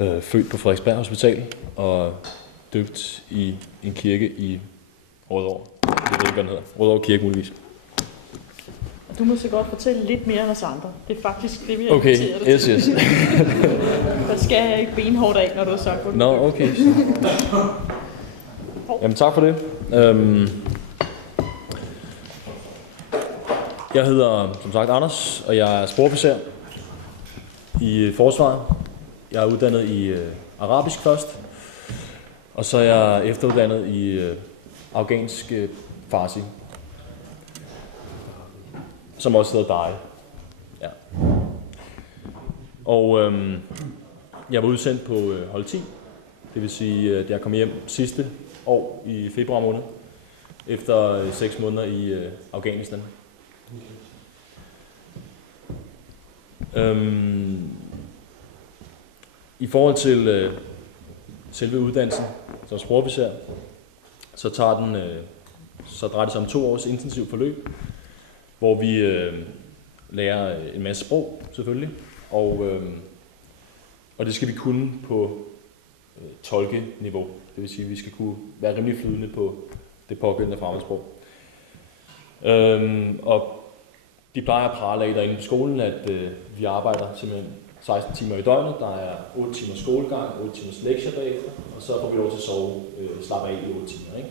Født på Frederiksberg Hospital og døbt i en kirke i Rødovre. Jeg ved ikke, hvad den hedder. Rødovre Kirke muligvis. Du må så godt fortælle lidt mere end os andre. Det er faktisk det, vi har Okay, inviteret dig til. yes. Der skal jeg ikke benhårdt af, når du har sagt, hvor du Nå, okay. Jamen tak for det. Jeg hedder som sagt Anders, og jeg er sprogofficer i forsvaret. Jeg er uddannet i arabisk først, og så er jeg efteruddannet i afghansk farsi, som også hedder Dari. Ja. Og jeg var udsendt på hold 10, det vil sige, at jeg kom hjem sidste år i februar måned, efter 6 måneder i Afghanistan. I forhold til selve uddannelsen som sprogofficer, så drejer det sig om 2 års intensivt forløb, hvor vi lærer en masse sprog selvfølgelig, og det skal vi kunne på tolkeniveau. Det vil sige, at vi skal kunne være rimelig flydende på det pågældende fremmedsprog. Og de plejer at prale af derinde på skolen, at vi arbejder simpelthen 16 timer i døgnet. Der er 8 timers skolegang, 8 timers lektier bagefter, og så får vi lov til at sove, slappe af i 8 timer. Ikke?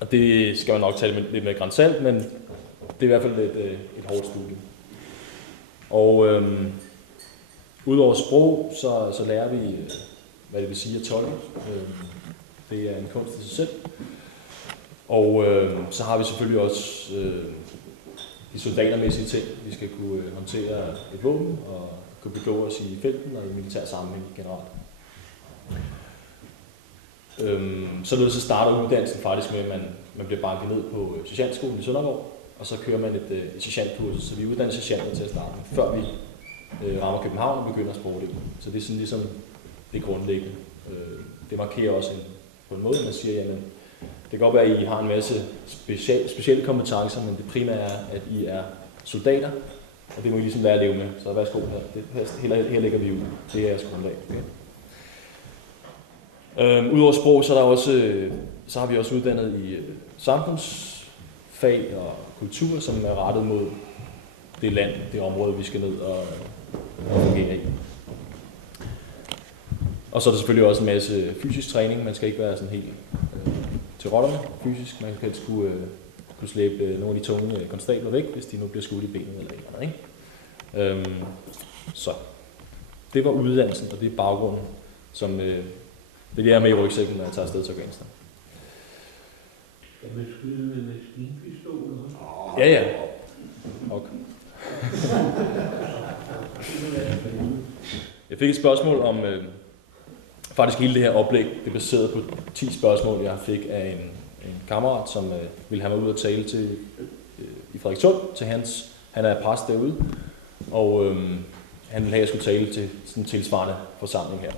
Og det skal man nok tage lidt med grænsalt, men det er i hvert fald et hårdt studie. Og udover sprog, så lærer vi, hvad det vil sige at tolke. Det er en kunst i sig selv. Og så har vi selvfølgelig også de soldatermæssige ting. Vi skal kunne håndtere et våben og kunne begå os i felten og i militær sammenhæng generelt. Således så starter uddannelsen faktisk med, at man bliver banket ned på sergeantskolen i Sønderborg, og så kører man et sergeantkursus, så vi uddanner sergeanter til at starte med, før vi rammer København og begynder sprogdelen. Så det er sådan ligesom det grundlæggende. Det markerer også på en måde, man siger, jamen, det kan godt være, at I har en masse specielle kompetencer, men det primære er, at I er soldater, og det må I ligesom lære at leve med. Så værsgo her. Her lægger vi ud. Det er jeres grundlag. Okay. Udover sprog, så har vi også uddannet i samfundsfag og kultur, som er rettet mod det land, det område, vi skal ned og fungere i. Og så er der selvfølgelig også en masse fysisk træning. Man skal ikke være sådan helt til rotterne fysisk. Man kan helst kunne slæbe nogle af de tunge konstabler væk, hvis de nu bliver skudt i benet eller noget. Ikke? Så det var uddannelsen, og det er baggrunden, som det er med i rygsækken, når jeg tager afsted til Afghanistan. Kan man skyde med maskinpistol? Ja. Okay. Jeg fik et spørgsmål om faktisk hele det her oplæg. Det er baseret på 10 spørgsmål, jeg fik af en kammerat, som ville have mig ud og tale til i Frederikssund til han er præst derude, og han ville have, at jeg skulle tale til sådan en tilsvarende forsamling her.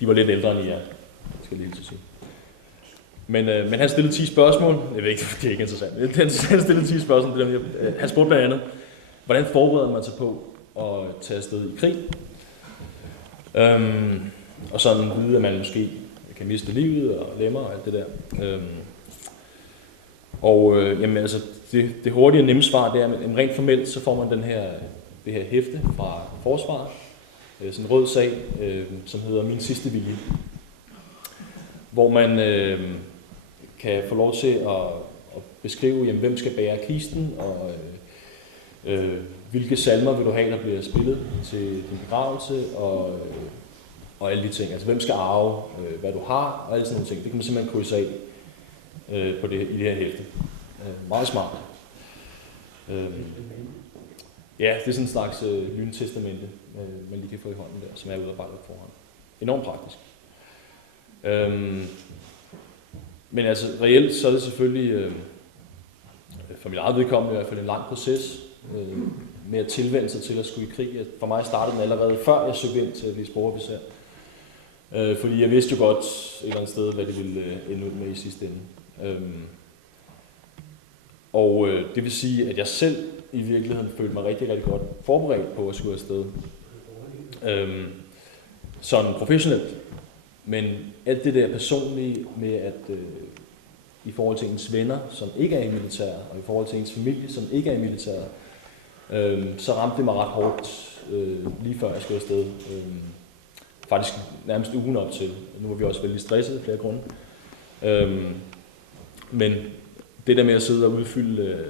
De var lidt ældre end I er, skal jeg lige sige. Men han stillede 10 spørgsmål. Jeg ved ikke, det er ikke interessant. Han stillede 10 spørgsmål. Han spurgte blandt andet, hvordan forbereder man sig på at tage afsted i krig? Og sådan vide, at man måske kan miste livet og lemmer og alt det der. Jamen altså, det hurtige og nemme svar, det er, at rent formelt, så får man det her hæfte fra forsvaret. Sådan en rød sag, som hedder Min sidste vilje. Hvor man kan få lov til at beskrive, jamen, hvem skal bære kisten, og hvilke salmer vil du have, der bliver spillet til din begravelse, og alle de ting. Altså hvem skal arve, hvad du har, og alle sådan nogle ting. Det kan man simpelthen krydse af i det her hæfte. Meget smart. Ja, det er sådan en slags lyntestamente, man lige kan få i hånden der, som er udarbejdet på forhånd. Enormt praktisk. Men altså reelt så er det selvfølgelig, for mit eget vedkommende i hvert fald, en lang proces med at tilvende sig til at skulle i krig. For mig startede den allerede før jeg søgte ind til at blive sprogofficer. Fordi jeg vidste jo godt et eller andet sted, hvad det ville ende ud med i sidste ende. Og det vil sige, at jeg selv i virkeligheden følte mig rigtig, rigtig godt forberedt på at skulle afsted. Sådan professionelt. Men alt det der personlige med, at i forhold til ens venner, som ikke er i militæret, og i forhold til ens familie, som ikke er i militæret, så ramte det mig ret hårdt lige før jeg skulle afsted. Faktisk nærmest ugen op til. Nu var vi også vældig stressede af flere grunde. Men det der med at sidde og udfylde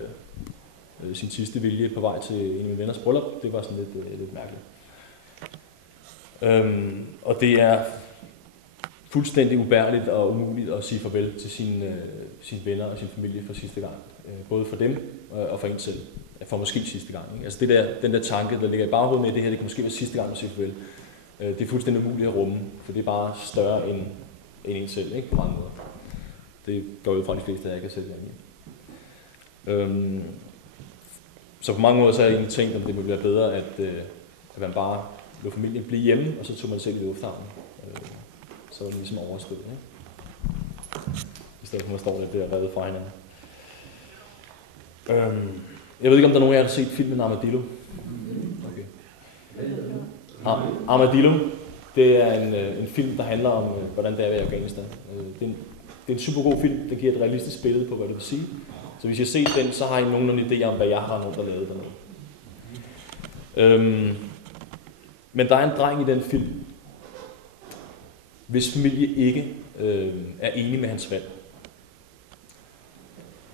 sin sidste vilje på vej til en af mine venners bryllup, det var sådan lidt mærkeligt. Og det er fuldstændig ubærligt og umuligt at sige farvel til sine venner og sin familie for sidste gang. Både for dem og for en selv. For måske sidste gang. Ikke? Altså den der tanke, der ligger i baghovedet med, det her, det kan måske være sidste gang at sige farvel. Det er fuldstændig umuligt at rumme, for det er bare større end en selv, ikke? På mange måder. Det går ud fra de fleste, jeg kan sætte jer i. Så på mange måder så har jeg egentlig tænkt, om det ville være bedre, at man bare lod familien blive hjemme, og så tog man selv i lufthavnen. Så var det ligesom overstået, ikke? I stedet for, at man står der revet fra hinanden. Jeg ved ikke, om der er nogen af jer, der har set filmen Armadillo? Okay. Armadillo, det er en film, der handler om, hvordan det er at være i Afghanistan. Det er en super god film, der giver et realistisk billede på, hvad det vil sige. Så hvis I har set den, så har I nogenlunde idé om, hvad jeg har rundt og lavet dernede. Men der er en dreng i den film, hvis familie ikke er enig med hans valg.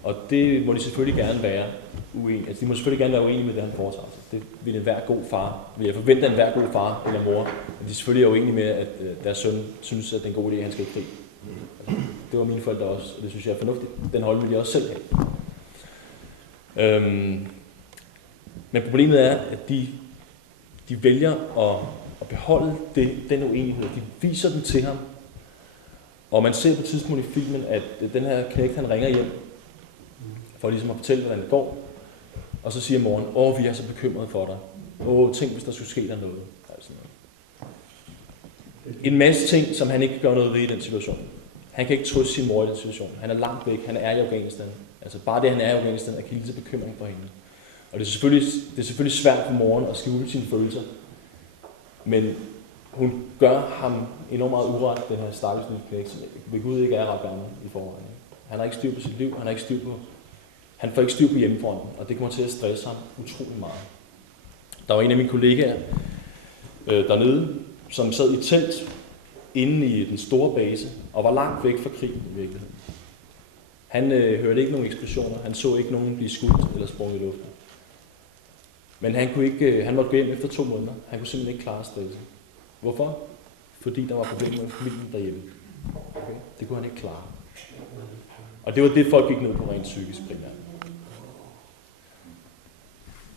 Og det må de selvfølgelig gerne være uenige. Altså, de må selvfølgelig gerne være uenige med det, han foretager sig. Det vil enhver god far, vil jeg forvente af enhver god far eller mor, at de selvfølgelig er uenige med, at deres søn synes, at det er en god idé, at han skal i krig. Altså, det var mine forældre også, og det synes jeg er fornuftigt. Den holdning vil de også selv have. Men problemet er, at de vælger at beholde den uenighed. De viser den til ham. Og man ser på et tidspunkt i filmen, at den her knægt, han ringer hjem, for ligesom at fortælle, hvordan det går. Og så siger moren, vi er så bekymrede for dig. Tænk, hvis der skulle ske der noget. Altså, en masse ting, som han ikke kan gøre noget ved i den situation. Han kan ikke trøste sin mor i den situation. Han er langt væk, han er i Afghanistan. Altså bare det, han er i Afghanistan, er kilde til bekymring for hende. Og det er selvfølgelig svært for moren at skjule sine følelser. Men hun gør ham enormt meget uret, den her stakkels lille knægt, som ved Gud ikke er ret gammel i forvejen. Han har ikke styr på sit liv, han får ikke styr på hjemmefronten, og det kommer til at stresse ham utrolig meget. Der var en af mine kollegaer dernede, som sad i et telt inde i den store base, og var langt væk fra krigen i virkeligheden. Han hørte ikke nogen eksplosioner, han så ikke nogen blive skudt eller sprunget i luften. Men han måtte gå hjem efter 2 måneder. Han kunne simpelthen ikke klare stresset. Hvorfor? Fordi der var problemer med familien derhjemme. Okay? Det kunne han ikke klare. Og det var det, folk gik ned på rent psykisk primært.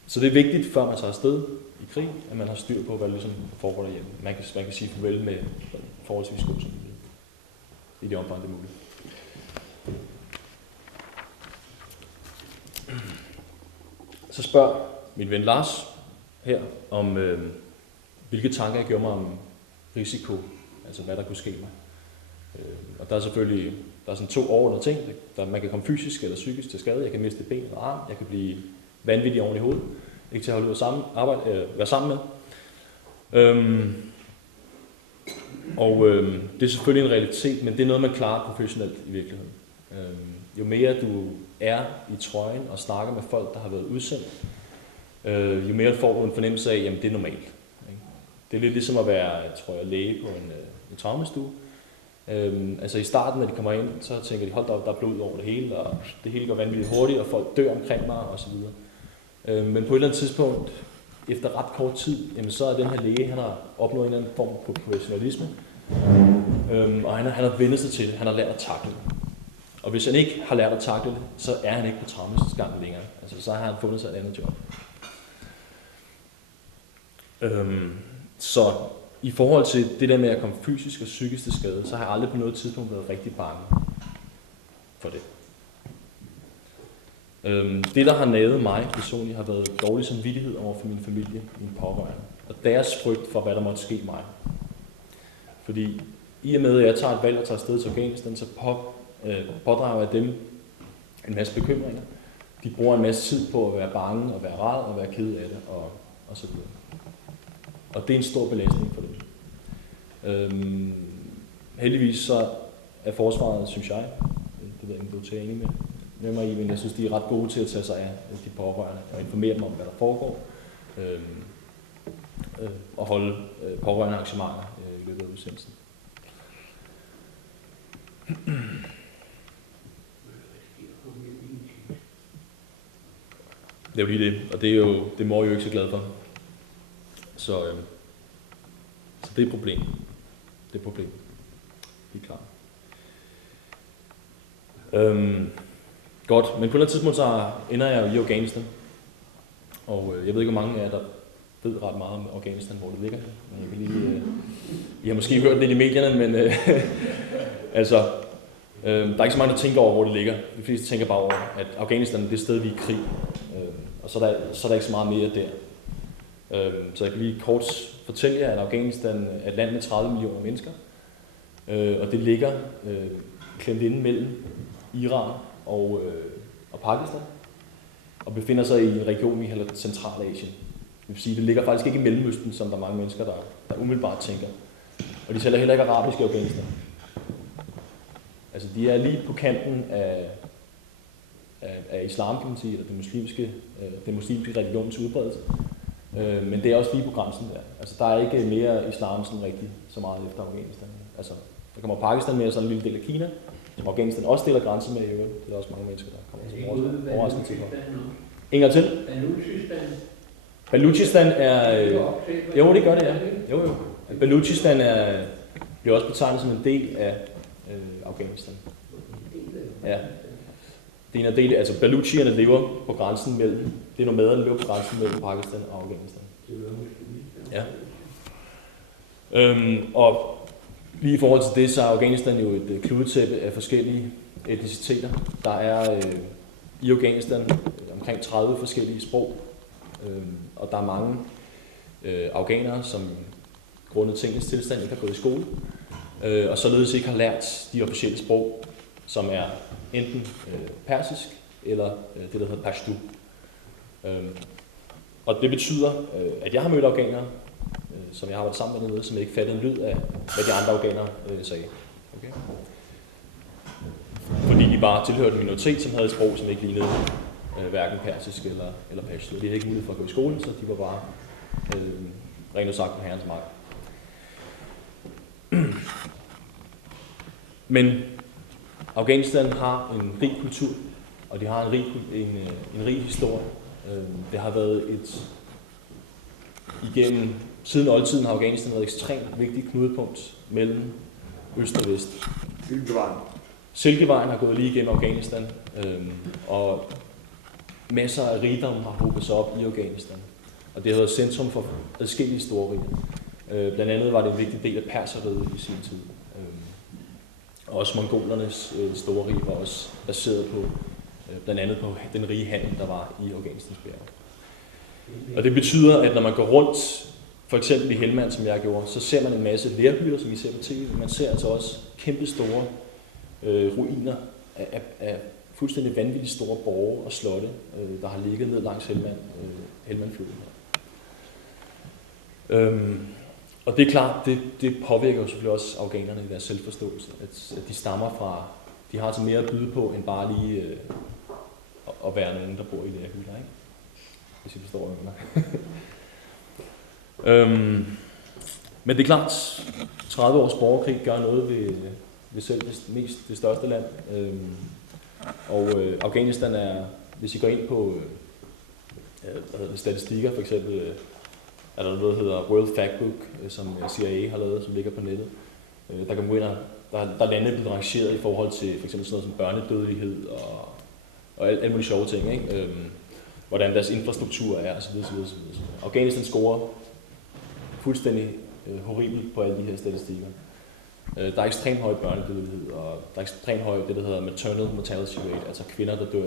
Så det er vigtigt, før man tager afsted i krig, at man har styr på, hvad der ligesom foregår derhjemme. Man kan sige farvel med forholdsvis god som muligt. I det omfang, det er muligt. Så spørger min ven Lars her om, hvilke tanker jeg gjorde mig om risiko, altså hvad der kunne ske mig. Og der er selvfølgelig sådan 2 overordnede ting. Man kan komme fysisk eller psykisk til skade. Jeg kan miste et ben eller arm. Jeg kan blive vanvittig oven i hovedet. Ikke til at holde ud at være sammen med. Det er selvfølgelig en realitet, men det er noget, man klarer professionelt i virkeligheden. Jo mere du er i trøjen og snakker med folk, der har været udsendt, jo mere får du en fornemmelse af, at det er normalt. Ikke? Det er lidt ligesom at være, læge på en traumestue. Altså i starten, når de kommer ind, så tænker de, hold da op, der er blod over det hele, og det hele går vanvittigt hurtigt, og folk dør omkring mig, osv. Men på et eller andet tidspunkt, efter ret kort tid, jamen, så er den her læge, han har opnået en eller anden form for professionalisme, og han har vendt sig til det, han har lært at takle det. Og hvis han ikke har lært at takle det, så er han ikke på traumestgangen længere. Altså så har han fundet sig et andet job. Så i forhold til det der med at komme fysisk og psykisk til skade, så har jeg aldrig på noget tidspunkt været rigtig bange for det. Det, der har naget mig personligt, har været dårlig samvittighed over for min familie, min pårørende, og deres frygt for, hvad der måtte ske mig. Fordi i og med, at jeg tager et valg og tager afsted til Afghanistan, så pådrager jeg dem en masse bekymringer. De bruger en masse tid på at være bange og være ræd og være ked af det og så videre. Og det er en stor belastning for dem. Heldigvis så er forsvaret, synes jeg, det ved jeg ikke, om du er enig med mig i, men jeg synes, de er ret gode til at tage sig af de pårørende og informere dem om, hvad der foregår, og holde pårørende arrangementer i løbet af udsendelsen. Det er jo lige det, og det mor jo ikke så glad for. Så det er et problem. Det er et problem. Helt klart. Godt, men på et eller andet tidspunkt så ender jeg jo i Afghanistan. Og jeg ved ikke, hvor mange af jer, der ved ret meget om Afghanistan, hvor det ligger. Men jeg kan lige, I har måske hørt lidt i medierne, men altså, der er ikke så mange, der tænker over, hvor det ligger. De fleste tænker bare over, at Afghanistan er det sted, vi er i krig. Og så er der ikke så meget mere der. Så jeg kan lige kort fortælle jer, at Afghanistan er et land med 30 millioner mennesker. Og det ligger klemt inde mellem Iran og Pakistan. Og befinder sig i en region, vi kalder Centralasien. Det vil sige, det ligger faktisk ikke i Mellemøsten, som der er mange mennesker, der umiddelbart tænker. Og de taler heller ikke arabisk i Afghanistan. Altså, de er lige på kanten af islam, kan man sige, eller den muslimske religions udbredelse. Men det er også lige på grænsen der. Altså, der er ikke mere islam sådan rigtig så meget efter Afghanistan. Altså, der kommer Pakistan med, sådan en lille del af Kina, som Afghanistan også deler grænse med. Det er også mange mennesker, der kommer som overraskende til. En gang til. Baluchistan er... Jo, det gør det, ja. Jo. Baluchistan bliver også betegnet som en del af Afghanistan. Ja. Det er en del, altså Baluchierne lever på grænsen mellem, det er nomader, der lever på grænsen mellem Pakistan og Afghanistan. Ja. Og lige i forhold til det, så er Afghanistan jo et kludetæppe af forskellige etniciteter. Der er i Afghanistan omkring 30 forskellige sprog, og der er mange afghanere, som grundet tingens tilstand ikke har gået i skole, og således ikke har lært de officielle sprog, som er enten persisk eller det, der hedder Pashto. Og det betyder, at jeg har mødt afghanere, som jeg har været sammen med dernede, som ikke fattede en lyd af, hvad de andre afghanere sagde. Okay? Fordi de bare tilhørte en minoritet, som havde et sprog, som ikke lignede hverken persisk eller pashto. De havde ikke mulighed for at gå i skole, så de var bare rent og sagt på herrens mark. Men Afghanistan har en rig kultur, og de har en rig historie. Det har været siden oldtiden har Afghanistan været et ekstremt vigtigt knudepunkt mellem øst og vest. Silkevejen har gået lige igennem Afghanistan, og masser af rigdom har hobet sig op i Afghanistan. Og det har været centrum for adskillige storriger. Blandt andet var det en vigtig del af Perserriget i sin tid. Og også mongolernes store rige var også baseret på, blandt andet på den rige handel, der var i Afghanistans bjerge. Og det betyder, at når man går rundt, for eksempel i Helmand, som jeg gjorde, så ser man en masse lerhytter, som I ser på tv. Man ser altså også kæmpe store ruiner af fuldstændig vanvittigt store borge og slotte, der har ligget ned langs Helmandfloden. Og det er klart, det påvirker jo selvfølgelig også afghanerne i deres selvforståelse, at de stammer fra, de har altså mere at byde på, end bare lige at være nogen, der bor i lærhytter, ikke? Hvis I forstår, hvad jeg mener. Men det er klart, 30 års borgerkrig gør noget ved selv det største land. Og Afghanistan er, hvis I går ind på statistikker, for eksempel, er der noget, der hedder World Factbook, som CIA har lavet, som ligger på nettet. Der kan man gå ind, der er lande blevet rangeret i forhold til for eksempel sådan noget som børnedødelighed og alle mulige sjove ting, ikke? Hvordan deres infrastruktur er osv. Afghanistan scorer fuldstændig horribelt på alle de her statistikker. Der er ekstremt høj børnedødelighed, og der er ekstremt høj det, der hedder maternal mortality rate, altså kvinder, der dør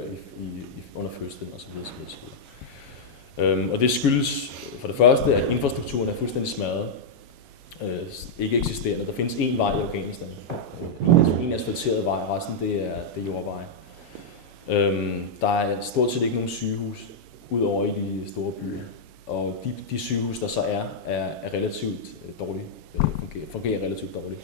under fødslen osv. Og det skyldes for det første, at infrastrukturen er fuldstændig smadret, ikke eksisterende. Der findes én vej i Afghanistan, en asfalteret vej, resten det er jordveje. Der er stort set ikke nogen sygehus, udover i de store byer. Og de sygehus, der så er relativt dårligt, fungerer relativt dårligt.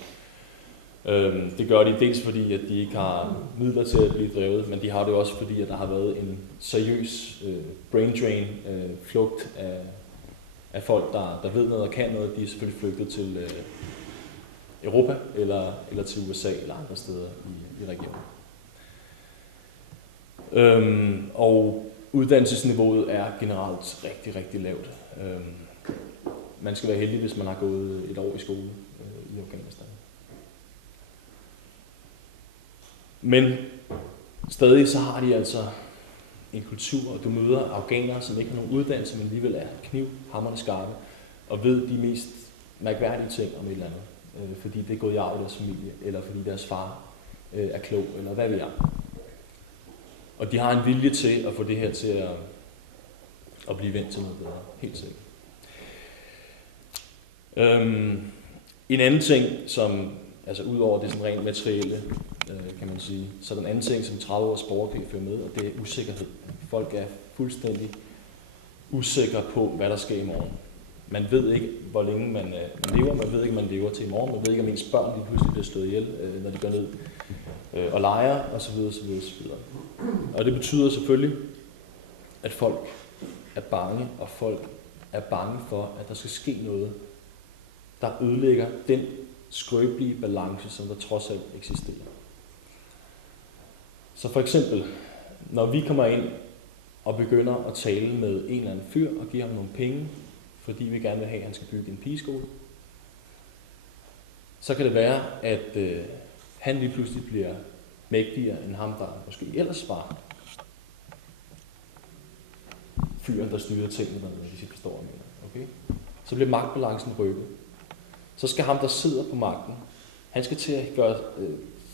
Det gør de dels fordi, at de ikke har midler til at blive drevet, men de har det også fordi, at der har været en seriøs brain drain, flugt af folk, der ved noget og kan noget. De er selvfølgelig flygtet til Europa eller til USA eller andre steder i regionen. Og uddannelsesniveauet er generelt rigtig, rigtig lavt. Man skal være heldig, hvis man har gået et år i skole i Afghanistan. Men stadig så har de altså en kultur, og du møder afghanere, som ikke har nogen uddannelse, men alligevel er knivhamrende skarpe, og ved de mest mærkværdige ting om et eller andet. Fordi det er gået i arv i deres familie, eller fordi deres far er klog, eller hvad ved jeg. Og de har en vilje til at få det her til at blive vendt til noget bedre, helt sikkert. En anden ting, som altså ud over det sådan rent materielle, kan man sige, så er der en anden ting, som 30 års borgerkrig fører med, og det er usikkerhed. Folk er fuldstændig usikre på, hvad der sker i morgen. Man ved ikke, hvor længe man lever, man ved ikke, om man lever til i morgen, man ved ikke, om ens børn lige pludselig bliver slået ihjel, når de går ned og leger, osv. Og det betyder selvfølgelig, at folk er bange, og folk er bange for, at der skal ske noget, der ødelægger den skrøbelige balance, som der trods alt eksisterer. Så for eksempel, når vi kommer ind og begynder at tale med en eller anden fyr og giver ham nogle penge, fordi vi gerne vil have, at han skal bygge en pigeskole, så kan det være, at han lige pludselig bliver mægtigere end ham, der måske ellers var fyren, der styrer tingene dernede, hvis I forstår, hvad jeg mener. Okay? Så bliver magtbalancen rykket. Så skal ham, der sidder på magten, han skal til at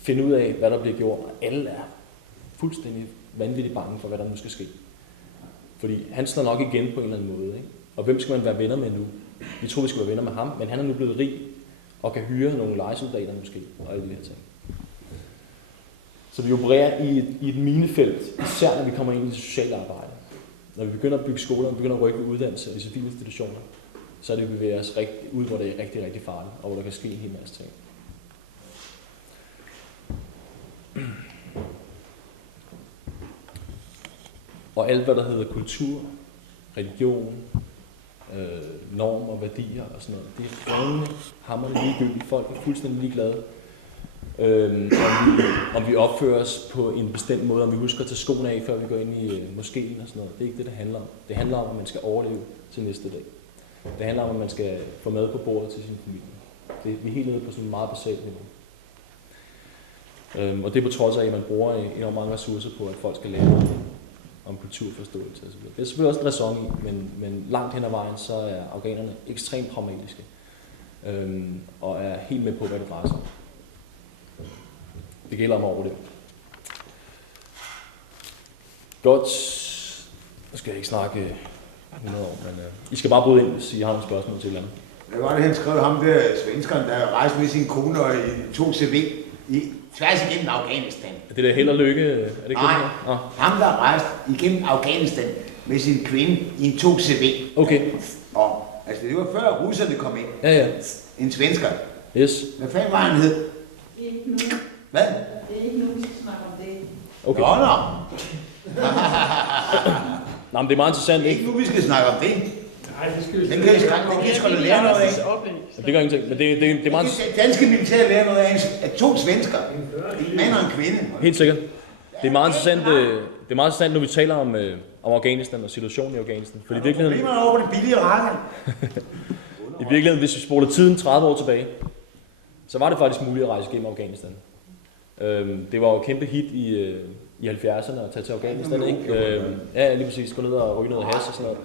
finde ud af, hvad der bliver gjort, og alle er fuldstændig vanvittigt bange for, hvad der nu skal ske. Fordi han slår nok igen på en eller anden måde. Ikke? Og hvem skal man være venner med nu? Vi tror, vi skal være venner med ham, men han er nu blevet rig og kan hyre nogle lejesoldater måske, og alle de her ting. Så vi opererer i et minefelt, især når vi kommer ind i det sociale arbejde. Når vi begynder at bygge skoler, når vi begynder at rykke uddannelse og i civile institutioner, så er det, vi bevæger os ud, hvor det er rigtig, rigtig farligt, og hvor der kan ske en hel masse ting. Og alt, hvad der hedder kultur, religion, normer og værdier og sådan noget, det er røvende, hamrende ligegyldigt. Folk er fuldstændig ligeglade. Om vi opfører os på en bestemt måde, om vi husker at tage skoene af, før vi går ind i moskeen og sådan noget. Det er ikke det, det handler om. Det handler om, at man skal overleve til næste dag. Det handler om, at man skal få mad på bordet til sin familie. Vi er helt nede på sådan en meget basalt niveau. Og det er på trods af, at man bruger enormt mange ressourcer på, at folk skal lære om kulturforståelse osv. Det er selvfølgelig også en ræson i, men langt hen ad vejen, så er afghanerne ekstremt pragmatiske. Og er helt med på, hvad det drejer sig om. Det gælder om at overleve. Godt. Nu skal jeg ikke snakke 100 år, men I skal bare bryde ind, hvis I har nogle spørgsmål til et eller andet. Hvad var det, han skrev ham der, svenskeren, der rejste med sin kone og tog CV tværs igennem Afghanistan? Er det der held og lykke? Er det ikke Nej, det? Ham der rejste igennem Afghanistan med sin kvinde i en 2 CV. Okay. Og altså, det var før russerne kom ind. Ja. En svensker. Yes. Hvad fanden var han hed? Ikke nu. Hvad? Det er ikke nu, vi skal snakke om det. Okay. Nå. Nå, men det er meget interessant, Det er ikke nu, vi skal snakke om det. Nej, det skal vi Den kan I sgu da lære noget af. Det gør ingenting, men det er meget... Det danske militær lærer noget af 2 svensker. En mand og en kvinde. Helt sikkert. Det er meget interessant, når vi taler om Afghanistan og situationen i Afghanistan. Fordi i virkeligheden, Problemer over det billige radar. i virkeligheden, hvis vi spoler tiden 30 år tilbage, så var det faktisk muligt at rejse gennem Afghanistan. Det var jo et kæmpe hit i 70'erne at tage til Afghanistan, ikke? Ja, lige præcis. Gå ned og ryge noget hash og sådan noget.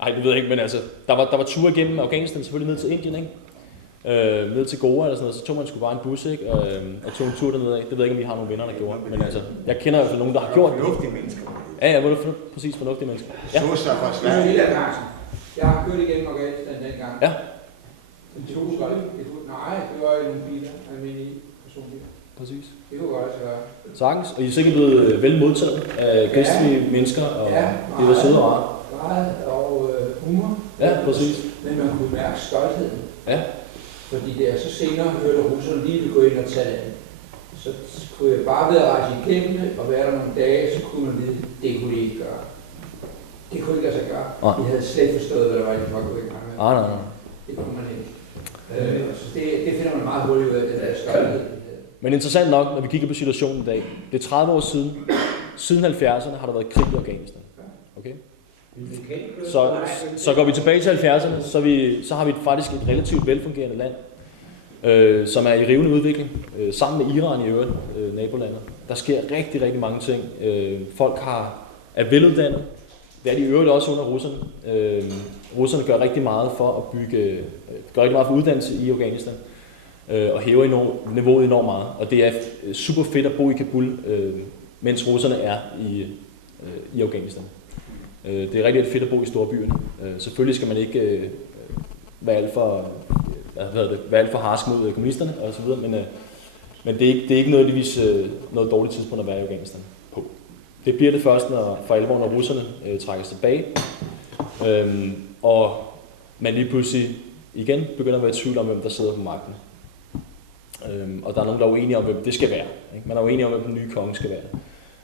Ej, det ved jeg ikke, men altså, der var ture igennem Afghanistan, selvfølgelig ned til Indien, ikke? Ned til Goa eller sådan noget, så tog man sgu bare en bus, ikke? Og tog en tur dernede af. Det ved jeg ikke, om vi har nogle venner, der gjorde, men altså, jeg kender i hvert fald nogen, der har gjort det. Fornuftige mennesker. Ja, præcis fornuftige mennesker. Ja. Så fra Det er Sverige. Lilla Carlsen. Jeg har kørt igennem Afghanistan dengang. Ja. En 2 skole. Nej, det var i nogle biler, almindelige personbiler. Præcis. Det kunne godt være. Sagtens, og I er sikkert blevet vel modtaget af gæstlige mennesker, og det var søde og rart. Meget og humor. Ja, præcis. Men man kunne mærke stoltheden. Ja. Fordi der så senere hørte russerne lige vil gå ind og tage landet. Så kunne jeg bare ved at rejse igennem det, og være der nogle dage, så kunne man vide, det kunne de ikke gøre. Det kunne ikke lade sig gøre. Nej. De havde slet forstået, hvad der var, de var gået i gang med. Nej. Det kunne man ikke. Så det finder man meget hurtigt ud af, det der stolthed. Men interessant nok, når vi kigger på situationen i dag, det er 30 år siden. Siden 70'erne har der været krig i Afghanistan. Okay? Så går vi tilbage til 70'erne, så har vi faktisk et relativt velfungerende land, som er i rivende udvikling, sammen med Iran i øvrigt, nabolandet. Der sker rigtig, rigtig mange ting. Folk er veluddannet. Det er de i øvrigt også under russerne. Russerne gør rigtig meget for uddannelse i Afghanistan, og hæver niveauet enormt meget. Og det er super fedt at bo i Kabul, mens russerne er i Afghanistan. Det er rigtig fedt at bo i storbyerne. Selvfølgelig skal man ikke være alt for harsk mod kommunisterne osv., men det er ikke noget dårligt tidspunkt at være i Afghanistan på. Det bliver det først for alvor, når russerne trækker sig tilbage, og man lige pludselig igen begynder at være i tvivl om, hvem der sidder på magten. Og der er nogen, der er uenige om, hvem det skal være. Ikke? Man er uenige om, hvem den nye konge skal være.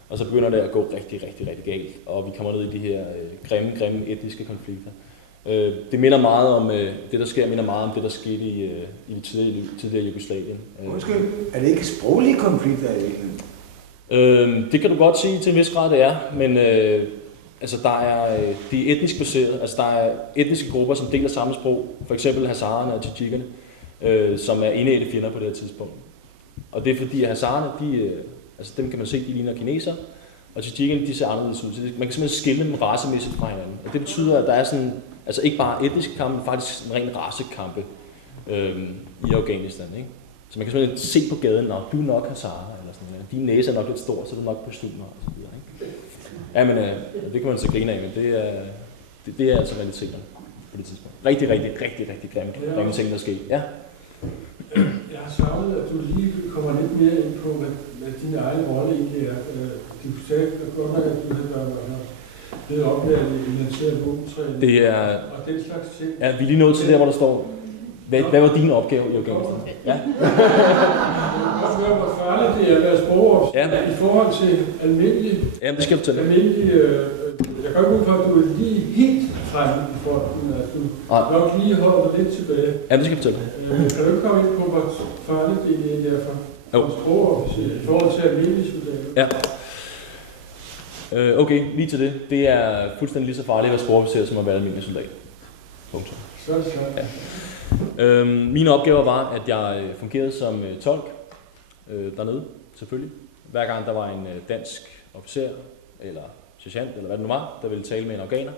Og så begynder det at gå rigtig, rigtig, rigtig galt, og vi kommer ned i de her grimme etniske konflikter. Det minder meget om det, der skete i det tidligere Jugoslavien. Undskyld, er det ikke sproglige konflikter i virkeligheden? Det kan du godt sige til en vis grad, det er, men de er etnisk baseret. Altså der er etniske grupper, som deler samme sprog, for eksempel hazarerne og tadjikerne, som er indædte fjender på det her tidspunkt. Og det er fordi, at hazarerne, dem kan man se, de ligner kineser, og tadjikerne, de ser anderledes ud. Så man kan simpelthen skille dem racemæssigt fra hinanden. Og det betyder, at der er sådan, altså ikke bare etniske kampe, men faktisk en ren racekampe i Afghanistan. Ikke? Så man kan simpelthen se på gaden, og du er nok hazara, eller sådan noget. Din næse er nok lidt stor, så er du nok pashtuner, og så videre. Ikke? Ja, men det kan man så grine af, men det er altså realiteterne på det tidspunkt. Rigtig grimme ting, der sker. Ja. Jeg har savnet, at du lige kommer lidt mere ind på, hvad din egen rolle egentlig er. Du sagde godt nok, at du havde blevet oplært i lanceret våbentræning og den slags ting. Ja, vi er lige nået til der, hvor der står, hvad var din opgave i Afghanistan? Ja. Jeg kan også høre, hvor farligt det er at være sprogofficer i forhold til almindelig. Jamen, det skal jeg fortælle. Jeg kan ikke ud fra, at du er lige helt fremme i fronten, at du nok lige holder lidt tilbage. Ja, det skal jeg fortælle. Kan du ikke komme ind på, hvor farligt det er derfor? Sprogofficer i forhold til almindelige soldater? Ja. Okay, lige til det. Det er fuldstændig lige så farligt at være sprogofficer, som at være almindelig soldat. Punktum. Ja. Mine opgaver var, at jeg fungerede som tolk dernede, selvfølgelig. Hver gang der var en dansk officer, eller sergeant, eller hvad det nu var, der ville tale med en afghaner,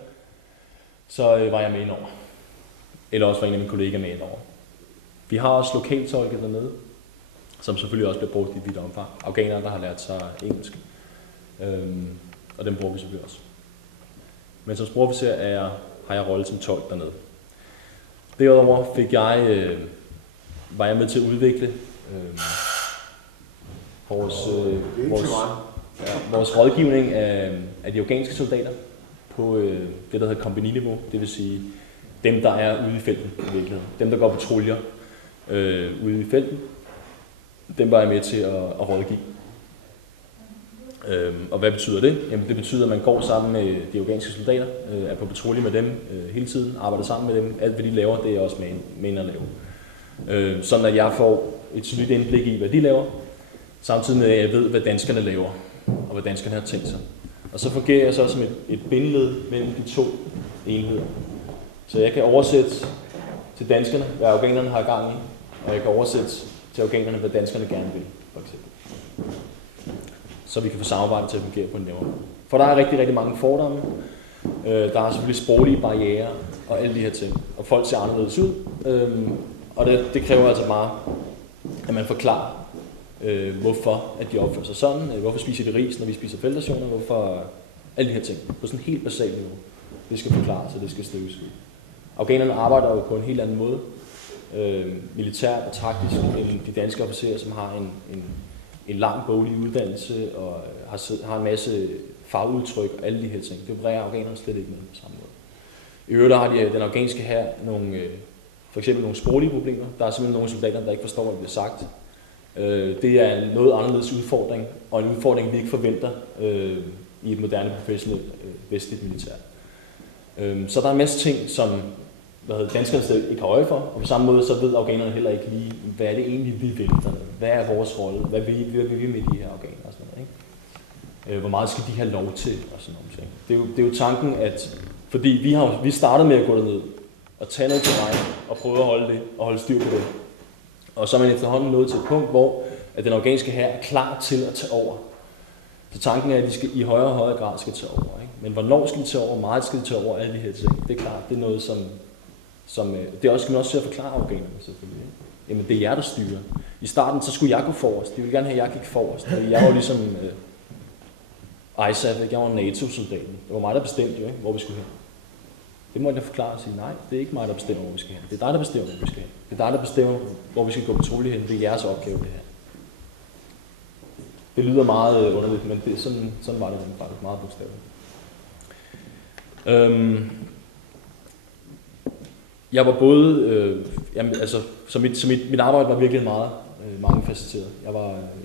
så var jeg med indover. Eller også var en af mine kollegaer med indover. Vi har også lokaltolke dernede, som selvfølgelig også bliver brugt i vidt omfang. Afghanere, der har lært sig engelsk. Og dem bruger vi selvfølgelig også. Men som sprogofficer har jeg rolle som tolk dernede. Derudover var jeg med til at udvikle vores rådgivning af de afghanske soldater på det, der hedder kompagniniveau. Det vil sige dem, der er ude i felten i virkeligheden. Dem, der går patruljer ude i felten, dem var jeg med til at rådgive. Og hvad betyder det? Jamen, det betyder, at man går sammen med de afghanske soldater, er på patrulje med dem hele tiden, arbejder sammen med dem. Alt, hvad de laver, det er også med at lave. Sådan at jeg får et solidt indblik i, hvad de laver, samtidig med, at jeg ved, hvad danskerne laver, og hvad danskerne har tænkt sig. Og så fungerer jeg så som et bindeled mellem de to enheder. Så jeg kan oversætte til danskerne, hvad afghanerne har gang i, og jeg kan oversætte til afghanerne, hvad danskerne gerne vil, for eksempel. Så vi kan få samarbejdet til at fungere på en nemmere måde. For der er rigtig, rigtig mange fordomme. Der er selvfølgelig sproglige barrierer og alle de her ting. Og folk ser anderledes ud. Og det kræver altså meget, at man forklarer, hvorfor at de opfører sig sådan. Hvorfor spiser de ris, når vi spiser feltrationer. Hvorfor alle de her ting. På sådan en helt basalt niveau. Det skal forklares, og det skal støves. Afghanerne arbejder jo på en helt anden måde. Militært og taktisk end de danske officerer, som har en lang boglig uddannelse og har en masse fagudtryk og alle de her ting. Det opererer afghanerne slet ikke med på samme måde. I øvrigt har den afghanske hær for eksempel nogle sproglige problemer. Der er simpelthen nogle soldater, der ikke forstår, hvad der bliver sagt. Det er en noget anderledes udfordring, og en udfordring, vi ikke forventer i et moderne, professionelt vestligt militær. Så der er en masse ting, som danskerne ikke har øje for, og på samme måde så ved afghanerne heller ikke lige, hvad er det egentlig, vi vil dernede? Hvad er vores rolle? Hvad vil vi med de her afghanere? Og sådan noget, ikke? Hvor meget skal de have lov til? Og sådan noget, ting. Det er jo tanken, at fordi vi startede med at gå derned og tage noget til mig og prøve at holde det og holde styr på det. Og så er man efterhånden nået til et punkt, hvor at den afghanske hær er klar til at tage over. Så tanken er, at de skal i højere og højere grad skal tage over. Ikke? Men hvornår skal de tage over? Meget skal de tage over alle de her ting. Det er klart, det er noget, som det er også, skal man også se at forklare afghanerne selvfølgelig. Ikke? Jamen det er jer, der styrer. I starten, så skulle jeg gå forrest. De ville gerne have, at jeg gik forrest. Og jeg var ligesom ISAF, jeg var NATO-soldaten. Det var mig, der bestemte jo, ikke? Hvor vi skulle hen. Det måtte jeg forklare og sige, nej, det er ikke mig, der bestemmer, hvor vi skal hen. Det er dig, der bestemmer, hvor vi skal hen. Det er dig, der bestemmer, hvor vi skal gå patrulje hen. Det er jeres opgave, det her. Det lyder meget underligt, men det, sådan var det faktisk meget bogstaveligt. Jeg var både, så mit arbejde var virkelig mangefacetteret.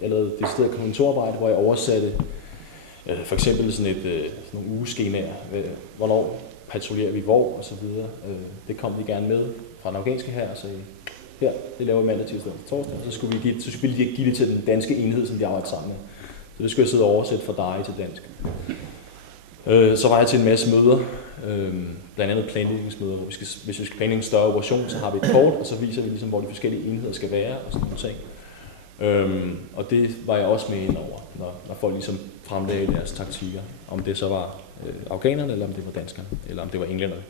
Jeg lavede decideret kontorarbejde, hvor jeg oversatte for eksempel sådan nogle ugeskemaer, hvornår patruljerer vi hvor, og så videre. Det kom de gerne med fra den afghanske her og sagde, her, det laver vi mandag, tirsdag og torsdag, og så skulle vi give det til den danske enhed, som de arbejder sammen med. Så det skulle jeg sidde og oversætte fra dig til dansk. Så var jeg til en masse møder, blandt andet planlægningsmøder, hvor hvis vi skal planlægge en større operation, så har vi et kort, og så viser vi ligesom, hvor de forskellige enheder skal være, og sådan nogle ting. Og det var jeg også med ind over, når folk ligesom fremlagde deres taktikker, om det så var afghanerne, eller om det var danskerne, eller om det var englænderne.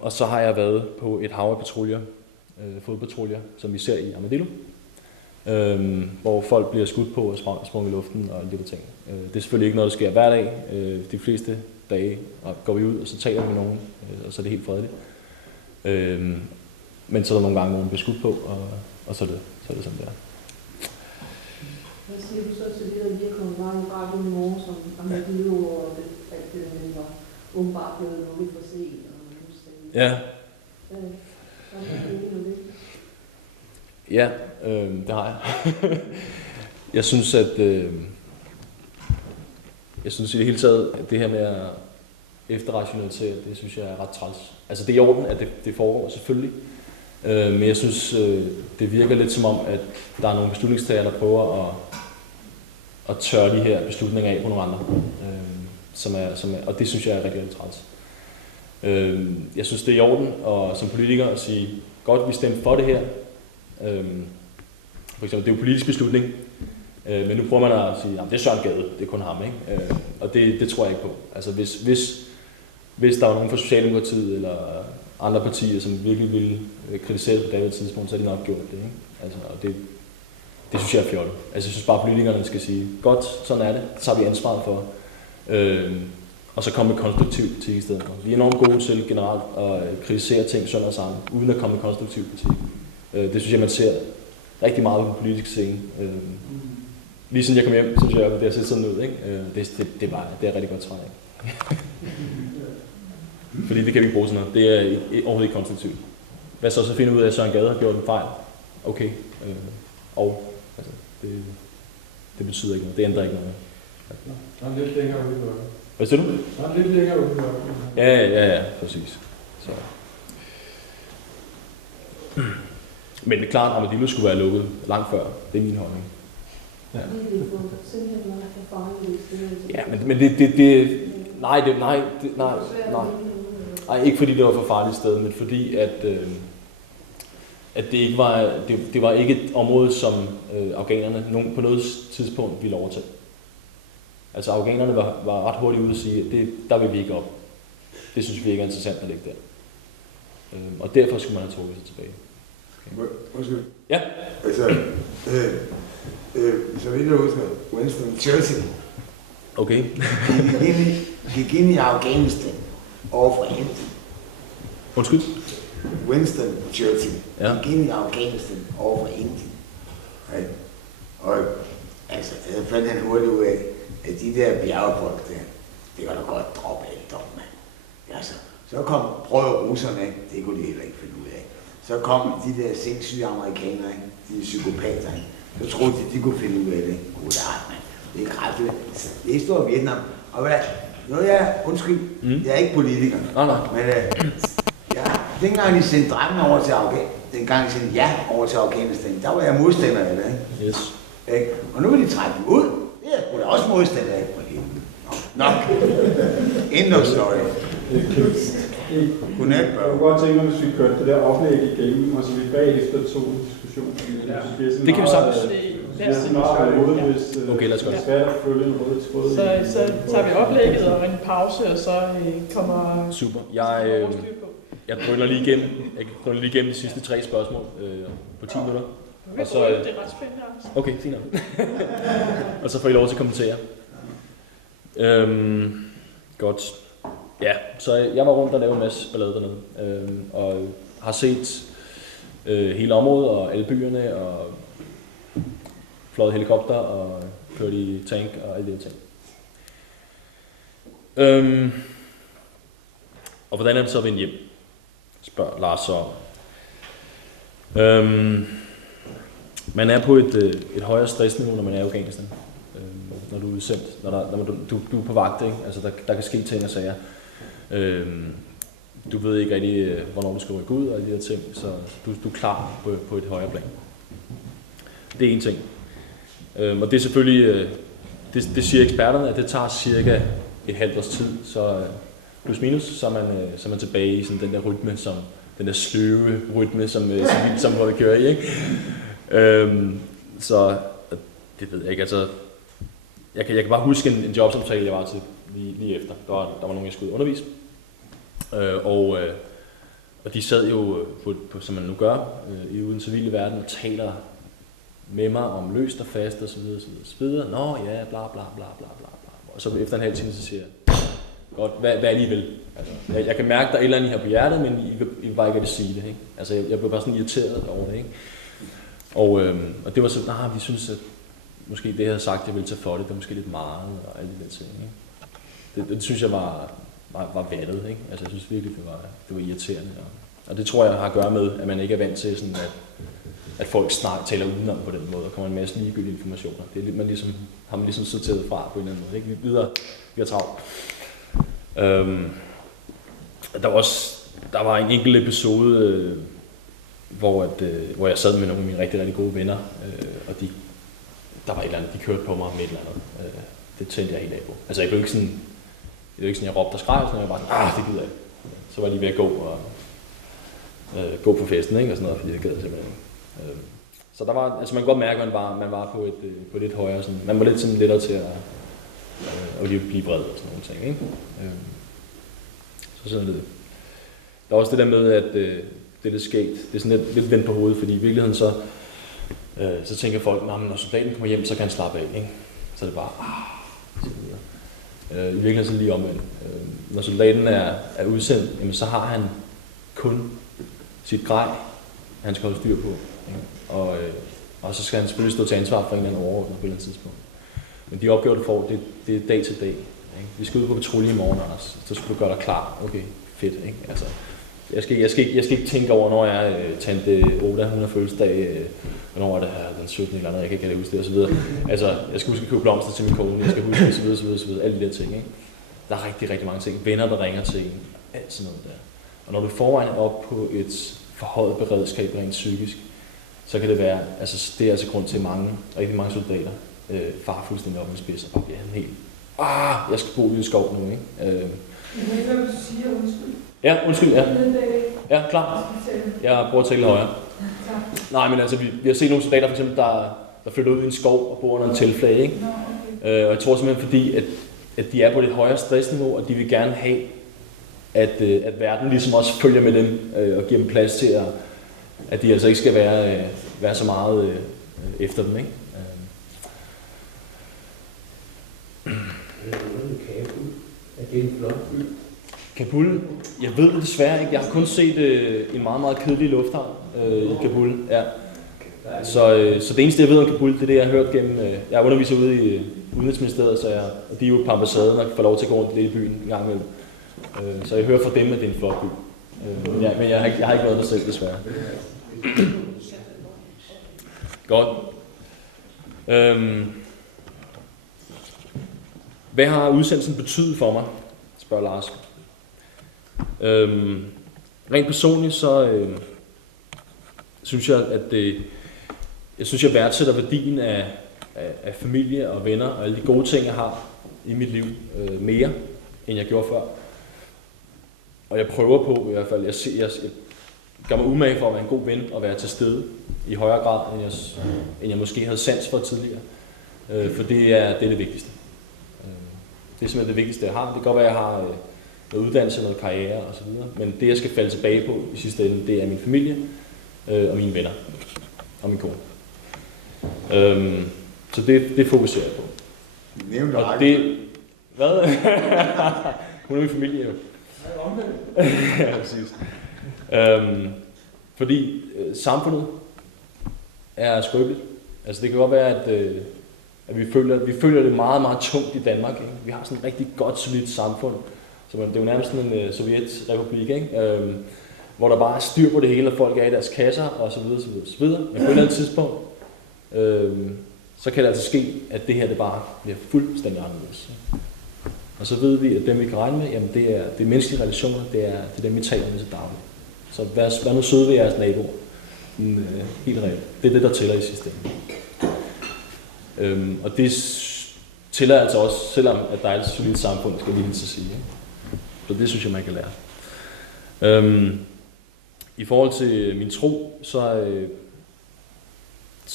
Og så har jeg været på et hav af patruljer, fodpatruljer, som vi ser i Armadillo, hvor folk bliver skudt på og sprunget i luften og lidt af ting. Det er selvfølgelig ikke noget, der sker hver dag. De fleste dage går vi ud, og så taler vi med nogen, og så er det helt fredeligt. Men så er der nogle gange, nogen bliver skudt på, og så er det sådan der. Hvad siger du så til det, der lige er kommet meget i radioen i morgen, som Armadillo, og at den var åbenbart blevet lukket for sent? Ja. Ja, det har jeg. Jeg synes, i det hele taget, at det her med at efterrationalisere, det synes jeg er ret træls. Altså det er i orden, at det foregår selvfølgelig, men jeg synes, det virker lidt som om, at der er nogle beslutningstagere, der prøver at tørre de her beslutninger af på nogle andre, og det synes jeg er rigtig, rigtig træls. Jeg synes, det er i orden og som politiker at sige, godt, vi stemte for det her. For eksempel, det er jo en politisk beslutning, men nu prøver man at sige, det er Søren Gade, det er kun ham, ikke? Og det tror jeg ikke på. Altså hvis der var nogen fra Socialdemokratiet eller andre partier, som virkelig ville kritisere det på det tidspunkt, så har de nok gjort det, ikke? Altså, og det synes jeg er fjollet. Altså jeg synes bare, at politikerne skal sige, godt, sådan er det, det tager vi ansvaret for. Og så komme med konstruktiv kritik i stedet for. Vi er enormt gode til generelt at kritisere ting sådan og sammen, uden at komme med konstruktiv kritik. Det synes jeg, man ser rigtig meget på den politiske scene. Lige siden jeg kom hjem, synes jeg, at det har set sådan ud. Ikke? Det er rigtig godt træt af. Fordi det kan vi ikke bruge sådan noget. Det er overhovedet ikke konstruktivt. Hvad så finder ud af, at Søren Gade har gjort en fejl? Okay. Altså, det betyder ikke noget. Det ændrer ikke noget. Der er lidt længere ude. Hvad siger du? Der er lidt længere ude. Ja, præcis. Så. Men det er klart, at Armadillo skulle være lukket langt før. Det er min holdning. Ja. Ja, men nej, ikke fordi det var for farligt sted, men fordi at det ikke var, det var ikke et område, som afghanerne på noget tidspunkt ville overtage. Altså afghanerne var ret hurtigt ude at sige, at der vil vi ikke op. Det synes vi ikke er interessant at ligge der. Og derfor skulle man have trukket sig tilbage. Undskyld. Ja. Altså, så vidt jeg husker, Winston Churchill. Okay. gik ind i Afghanistan over for Indien. Undskyld? Winston Churchill. Ja. Gik ind i Afghanistan over for Indien. Ja. Og altså, jeg fandt han hurtigt ud af, at de der bjergefolk der, det var da godt droppe alt om, mand. Altså, så prøvede russerne, det kunne de heller ikke finde ud af. Så kom de der sindssyge amerikanere, ikke? De psykopater, ikke? Så troede de kunne finde ud af det. Goddag, mand. Det er kraftigt. Det er stort Vietnam. Og hvad? Nu er jeg, undskyld, jeg er ikke politiker. Nej. Men ja, dengang de sendte drengen over til Afghanistan, dengang de sendte over til Afghanistan, der var jeg modstander af det, ikke? Yes. Ikke? Og nu vil de trække dem ud. Det er jeg også modstander af. Nok. End of story. Godnat, Jeg kunne godt tænke mig, hvis vi kørte det der oplæg igennem, og så vi bagefter tog en diskussion. Det kan vi sagtens. Det er sådan meget hvis Okay, lad os gøre det. det er svært at følge en rød tråd. Så tager vi oplægget og en pause, og så kommer Super. Jeg drøner lige igennem de sidste 3 spørgsmål på 10 minutter. Og så, det er ret spændende, Anders. okay, fint nok. Og så får I lov til at kommentere. Godt. Ja, så jeg var rundt og lavede en masse ballade dernede. Og har set hele området og alle byerne og fløjet helikopter og kørt i tank og alle de her ting. Og hvordan er det så at vende hjem? Spørger Lars så. Man er på et højere stressniveau, når man er i Afghanistan. Når du er udsendt, når du er på vagt, ikke? Altså der kan ske ting og sager. Du ved ikke rigtig, hvornår du skal rykke ud og de her ting, så du er klar på et højere plan. Det er en ting. Og det er selvfølgelig, det siger eksperterne, at det tager cirka et halvt års tid, så plus minus, så er man tilbage i sådan den der rytme, den der sløve rytme, som vi kører i, ikke? Så det ved jeg ikke, altså jeg kan bare huske en jobsamtale, jeg var til lige efter. Der var nogen, jeg skulle undervise. Og de sad jo på som man nu gør, i uden civile verden og taler med mig om løst og fast og så videre. Nå ja, bla bla bla bla bla. Og så efter en halv time, så siger jeg, godt, hvad er det, I vil? Altså, jeg kan mærke, der er et eller andet, I har på hjertet, men I vil bare ikke sige det. Ikke? Altså, jeg blev bare sådan irriteret over det. Ikke? Og det var så, vi synes, at måske det, jeg havde sagt, jeg ville tage for det, det var måske lidt meget, og alle de der ting. Ikke? Det synes jeg var vattet. Ikke? Altså, jeg synes virkelig, det var irriterende. Og det tror jeg har at gøre med, at man ikke er vant til, sådan at folk snart taler udenom på den måde, og kommer en masse ligegyldige informationer. Det er lidt, har man ligesom sorteret fra på en eller anden måde. Ikke? Vi har travlt. Der var en enkelt episode, hvor jeg sad med nogle af mine rigtig, rigtig gode venner, og der var et eller andet, de kørte på mig med et eller andet. Det tændte jeg helt af på. Altså jeg blev ikke sådan, jeg råbte og skreg, så jeg var bare det gider jeg ikke. Så var jeg lige ved at gå på festen, ikke? Og sådan noget, fordi jeg gad simpelthen. Så der var, altså man kan godt mærke, at man var på et lidt højere, sådan, man var lidt sådan lettere til at blive vred og sådan nogle ting, ikke? Så sådan lidt. Der er også det der med, at det er lidt skægt. Det er sådan lidt vendt på hovedet, fordi i virkeligheden så tænker folk, når soldaten kommer hjem, så kan han slappe af, ikke? Så er det bare, så videre. I virkeligheden så lige omvendt. Når soldaten er udsendt, jamen, så har han kun sit grej, han skal holde styr på. Ikke? Og så skal han selvfølgelig stå til ansvar for en eller anden overordnet på et eller andet tidspunkt. Men de opgaver, du får, det er dag til dag. Ikke? Vi skal ud på patrulje i morgen, Anders. Så skal du gøre dig klar. Okay, fedt. Ikke? Altså, jeg skal ikke tænke over, når jeg er tante Oda, hun har fødselsdag, hvornår er det her, den 17. eller andet, jeg kan ikke huske det, og så videre. Altså, jeg skal huske at købe blomster til min kone, jeg skal huske og så videre, alle de der ting. Ikke? Der er rigtig, rigtig mange ting. Venner, der ringer til en, alt sådan noget der. Og når du forvejen er op på et forhøjet beredskab rent psykisk, så kan det være, altså det er altså grund til rigtig mange soldater, far fuldstændig op med spids, og bare bliver han helt, jeg skal bo ude i skov nu, ikke? Hvad vil du sige, undskyld? Ja, undskyld, ja. Ja, klar. Jeg prøver at tale højere. Nej, men altså, vi har set nogle soldater, for eksempel, der flytter ud i en skov og bor under en teltflage, ikke? Og jeg tror simpelthen, fordi at de er på et højere stressniveau, og de vil gerne have, at verden ligesom også følger med dem, og giver dem plads til, at de altså ikke skal være så meget efter dem, ikke? Er det en flot by? Kabul? Jeg ved det desværre ikke. Jeg har kun set en meget, meget kedelig lufthavn i Kabul. Ja. Så det eneste, jeg ved om Kabul, det er det, jeg har hørt gennem... Jeg underviser ude i Udenrigsministeriet, og de er jo på ambassaden og får lov til at gå rundt lidt i byen en gang imellem. Så jeg hører fra dem, at det er en flot by. Men jeg har ikke været der selv, desværre. Godt. Hvad har udsendelsen betydet for mig? Spørger Lars. Rent personligt, så synes jeg, at jeg værdsætter værdien af familie og venner og alle de gode ting, jeg har i mit liv mere, end jeg gjorde før. Og jeg prøver på i hvert fald, jeg gør mig umage for at være en god ven og være til stede i højere grad, end jeg måske havde sans for tidligere. For det er det vigtigste. Det er simpelthen det vigtigste, jeg har. Det kan godt være, at jeg har noget uddannelse, noget karriere osv., men det, jeg skal falde tilbage på i sidste ende, det er min familie og mine venner og min kone. Så det fokuserer jeg på. Nævn og det... Hvad? Hun er min familie jo. Ja, præcis. Fordi samfundet er skrøbeligt. Altså det kan godt være, at vi føler det meget, meget tungt i Danmark. Ikke? Vi har sådan et rigtig godt, solidt samfund. Så det er jo nærmest sådan en sovjetrepublik, ikke? Hvor der bare er styr på det hele, og folk er i deres kasser, og så videre, så videre, så videre. Men på et eller andet tidspunkt, så kan det altså ske, at det her det bare bliver fuldstændig anderledes. Og så ved vi, at dem vi kan regne med, jamen det er menneskelige relationer, det er dem vi taler med til daglig. Så vær nu søde ved jeres naboer. Helt reelt. Det er det, der tæller i sidste ende. Og det tæller altså også, selvom at der er et solidt samfund, skal vi lige til at sige. Ikke? Så det synes jeg, man kan lære. I forhold til min tro, så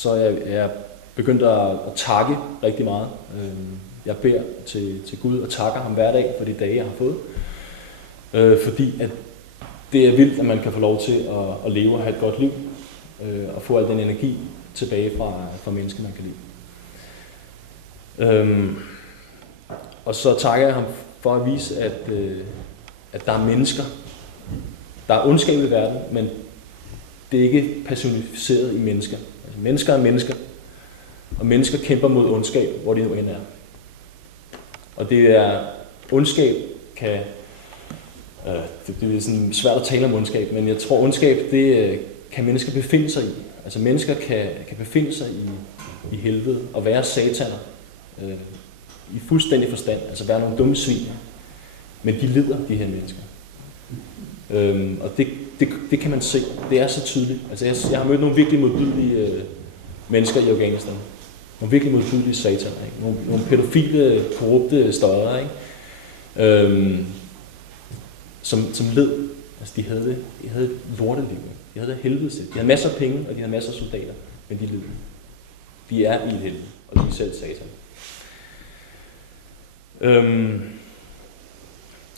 er jeg begyndt at takke rigtig meget. Jeg beder til Gud og takker ham hver dag for de dage, jeg har fået. Fordi at det er vildt, at man kan få lov til at leve og have et godt liv. Og få al den energi tilbage fra mennesker, man kan lide. Og så takker jeg ham for at vise, at der er mennesker. Der er ondskab i verden, men det er ikke personificeret i mennesker. Altså, mennesker er mennesker, og mennesker kæmper mod ondskab, hvor de nu end er. Og det er ondskab det er sådan svært at tale om ondskab, men jeg tror ondskab, det kan mennesker befinde sig i. Altså mennesker kan befinde sig i helvede og være sataner i fuldstændig forstand, altså være nogle dumme svin. Men de lider, de her mennesker. Og det kan man se. Det er så tydeligt. Altså jeg har mødt nogle virkelig modbydelige mennesker i Afghanistan. Nogle virkelig modbydelige sataner. Ikke? Nogle pædofile, korrupte støder, ikke? Som led. Altså de havde et lorteliv. De havde helvede selv. De havde masser af penge, og de havde masser af soldater. Men de led. De er i et helvede, og de er selv satan.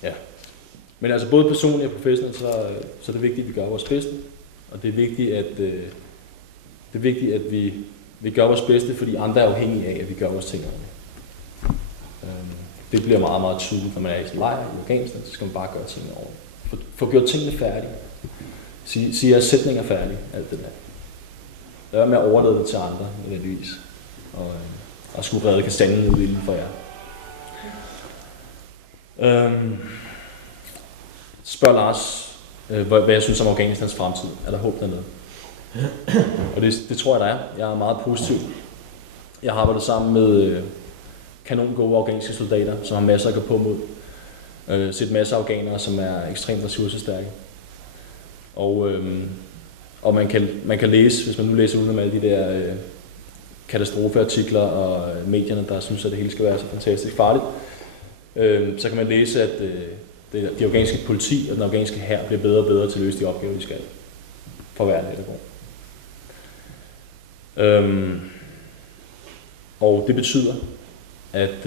Ja. Men altså både personligt og professionelt, så er det vigtigt, at vi gør vores bedste. Og det er vigtigt, at vi gør vores bedste, fordi andre er afhængige af, at vi gør vores ting ordentligt. Det bliver meget, meget tydeligt, når man er i sin lejr i Afghanistan, så skal man bare gøre tingene ordentligt. Få gjort tingene færdige. Sige jeres sætninger færdige, alt det der. Lad være med at overlade det til andre, nødvendigvis. Og skulle redde kastanjen ud inden for jer. Spørg Lars, hvad jeg synes om Afghanistans fremtid. Er der håb dernede? Og det tror jeg, der er. Jeg er meget positiv. Jeg har arbejdet sammen med kanon gode afghanske soldater, som har masser at gå på mod. Set masser af afghanere, som er ekstremt ressourcestærke. Og man kan læse, hvis man nu læser udenom alle de der katastrofeartikler og medierne, der synes, at det hele skal være så fantastisk farligt, så kan man læse, at de afghanske politi og den afghanske hær bliver bedre og bedre til at løse de opgaver, de skal. For hver dag, der går. Og det betyder, at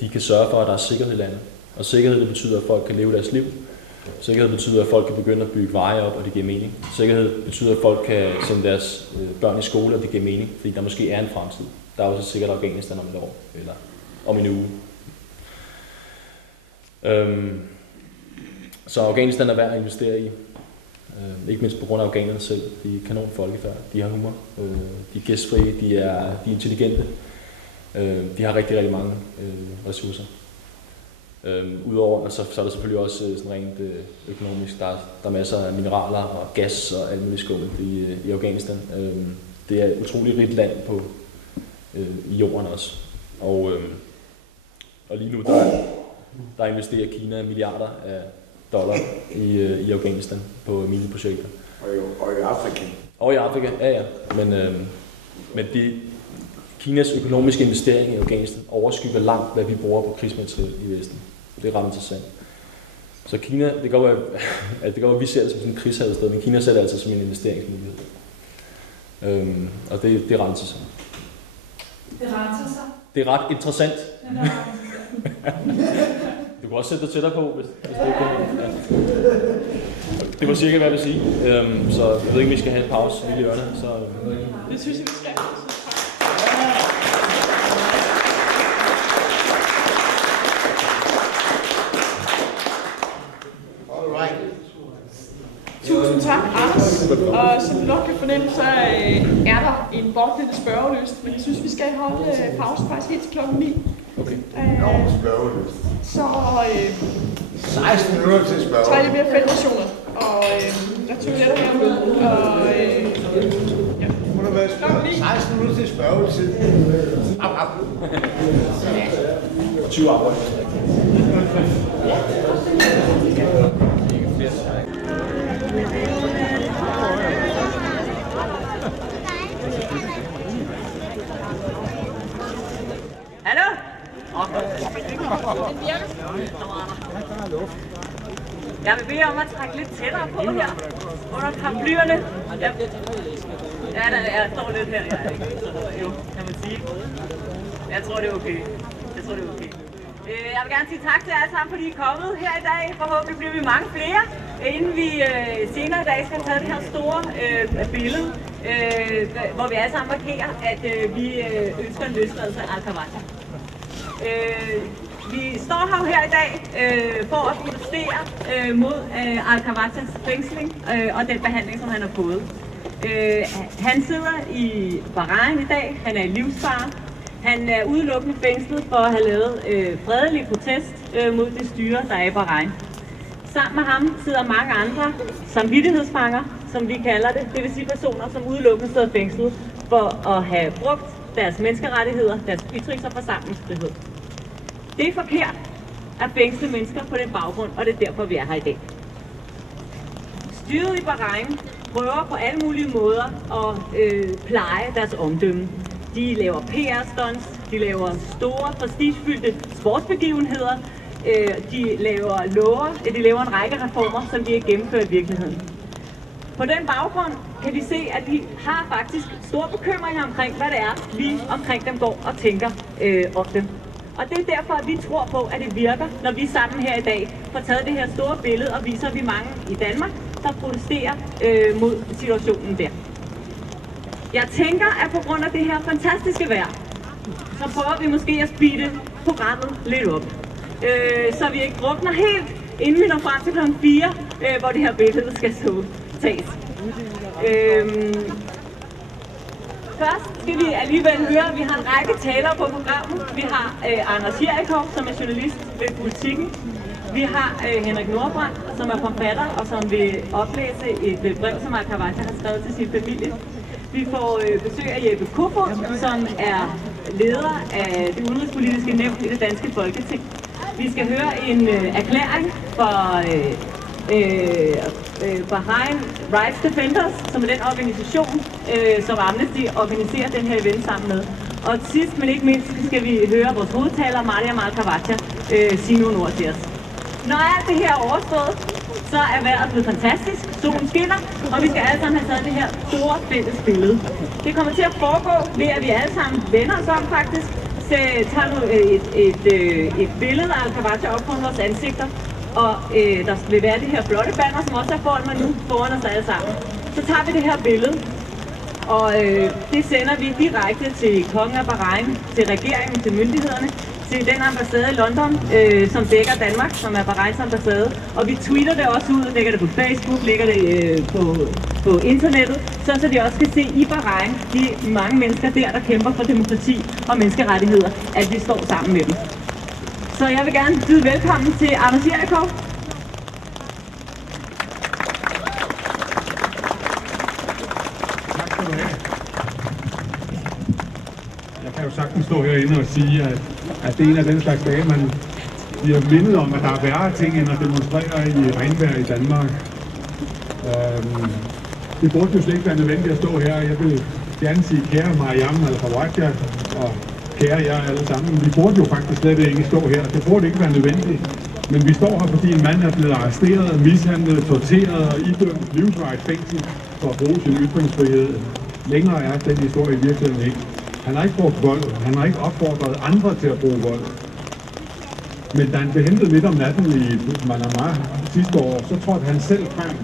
de kan sørge for, at der er sikkerhed i landet. Og sikkerhed, det betyder, at folk kan leve deres liv. Sikkerhed betyder, at folk kan begynde at bygge veje op, og det giver mening. Sikkerhed betyder, at folk kan sende deres børn i skole, og det giver mening, fordi der måske er en fremtid. Der er også sikkert Afghanistan om et år, eller om en uge. Så Afghanistan er værd at investere i. Ikke mindst på grund af afghanerne selv. De er kanon folkefærd. De har humor. De er gæstfrie. De er intelligente. De har rigtig, rigtig mange ressourcer. Udover, så er der selvfølgelig også sådan rent økonomisk, der er masser af mineraler og gas og alt muligt skummelt i Afghanistan. Det er et utroligt rigt land i jorden også. Og lige nu, der investerer Kina milliarder af dollar i Afghanistan på mineprojekter. Og i Afrika. Og i Afrika, ja. Men Kinas økonomiske investering i Afghanistan overskygger langt, hvad vi bruger på krigsmateriel i Vesten. Det er ret interessant. Så Kina, det kan godt være, at vi ser det som sådan en krigshavested, men Kina ser det altså som en investeringsmulighed. Og det er ret interessant. Det renser sig. Det er ret interessant. Den er ret interessant. Du kan også sætte dig tættere på, hvis det ikke kan. Ja. Det var cirka, hvad jeg vil sige. Så jeg ved ikke, om vi skal have en pause i hjørnet. Det synes jeg, vi skal. Tusind tak, Anders. Og som du nok kan fornemme, så er der en boblende spørgeløst, men jeg synes, vi skal holde pause faktisk helt til klokken 9. Okay. Spørgeløst. Så 16 minutter til spørgeløst. tager jeg mere feltnationer, og der toiletter herude, og ja. Må der være 16 minutter til spørgeløst. 20 arbejde. Hallo? Jeg vil bede om at trække lidt tættere på her, under paraplyerne. Ja, der står lidt her, ja, ikke? Jo, kan man sige. Jeg tror, det er okay. Jeg vil gerne sige tak til jer sammen, fordi I er kommet her i dag. Forhåbentlig bliver vi mange flere, inden vi senere i dag skal tage det her store billede, hvor vi alle sammen markerer, at vi ønsker en løsladelse af Al-Qawacha. Vi står her i dag for at protestere mod Al-Qawachas fængsling og den behandling, som han har fået. Han sidder i Bahrain i dag, han er i livsfare. Han er udelukkende fængslet for at have lavet fredelig protest mod det styre, der er i Bahrain. Sammen med ham sidder mange andre samvittighedsfanger, som vi kalder det. Det vil sige personer, som udelukkende sidder fængslet for at have brugt deres menneskerettigheder, deres ytrings- og forsamlingsfrihed. Det er forkert at fængsle mennesker på den baggrund, og det er derfor, vi er her i dag. Styret i Bahrain prøver på alle mulige måder at pleje deres omdømme. De laver PR-stunts, de laver store, prestigefyldte sportsbegivenheder, de laver en række reformer, som de har gennemført i virkeligheden. På den baggrund kan vi se, at vi har faktisk store bekymringer omkring, hvad det er, vi omkring dem går og tænker om dem. Og det er derfor, at vi tror på, at det virker, når vi sammen her i dag får taget det her store billede og viser, at vi mange i Danmark, der protesterer mod situationen der. Jeg tænker, at på grund af det her fantastiske vejr, så prøver vi måske at speede programmet lidt op. Så vi ikke drukner helt, inden vi når frem til kl. 4, hvor det her billede skal så tages. Først skal vi alligevel høre, at vi har en række talere på programmet. Vi har Anders Jerikov, som er journalist ved Politikken. Vi har Henrik Nordbrandt, som er forfatter og som vil oplæse et brev, som Al-Qawwacha har skrevet til sin familie. Vi får besøg af Jeppe Kofod, som er leder af det udenrigspolitiske nævn i det danske Folketing. Vi skal høre en erklæring fra Bahrain Rights Defenders, som er den organisation, som Amnesty organiserer den her event sammen med. Og sidst, men ikke mindst, skal vi høre vores hovedtaler, Mariam Al-Qawwacha, sige nogle ord til os. Når alt det her er overstået, så er vejret blevet fantastisk, solen skinner, og vi skal alle sammen have taget det her store fælles billede. Det kommer til at foregå ved, at vi alle sammen vender os om faktisk, så tager nu et billede af Al-Qawwacha op på vores ansigter, og der vil være det her flotte banner, som også er foran mig nu, foran os alle sammen. Så tager vi det her billede, og det sender vi direkte til kongen af Bahrain, til regeringen, til myndighederne, til den ambassade i London, som dækker Danmark, som er Bahrains ambassade. Og vi tweeter det også ud, lægger det på Facebook, lægger det på internettet, så de også kan se i Bahrain, de mange mennesker der kæmper for demokrati og menneskerettigheder, at vi står sammen med dem. Så jeg vil gerne byde velkommen til Anders Jerichow. Tak skal du have. Jeg kan jo sagtens stå herinde og sige, at det er en af den slags dage, man bliver mindet om, at der er værre ting end at demonstrere i regnvejr i Danmark. Det burde jo slet ikke være nødvendigt at stå her. Jeg vil gerne sige kære Mariam Al-Khawaja og kære jer alle sammen. Vi burde jo faktisk slet ikke stå her. Det burde ikke være nødvendigt. Men vi står her, fordi en mand er blevet arresteret, mishandlet, torteret og idømt livsvarigt fængsel for at bruge sin ytringsfrihed. Længere er den historie i virkeligheden ikke. Han har ikke brugt vold. Han har ikke opfordret andre til at bruge vold. Men da han blev hentet midt om natten i Manama sidste år, så trådte han selv frem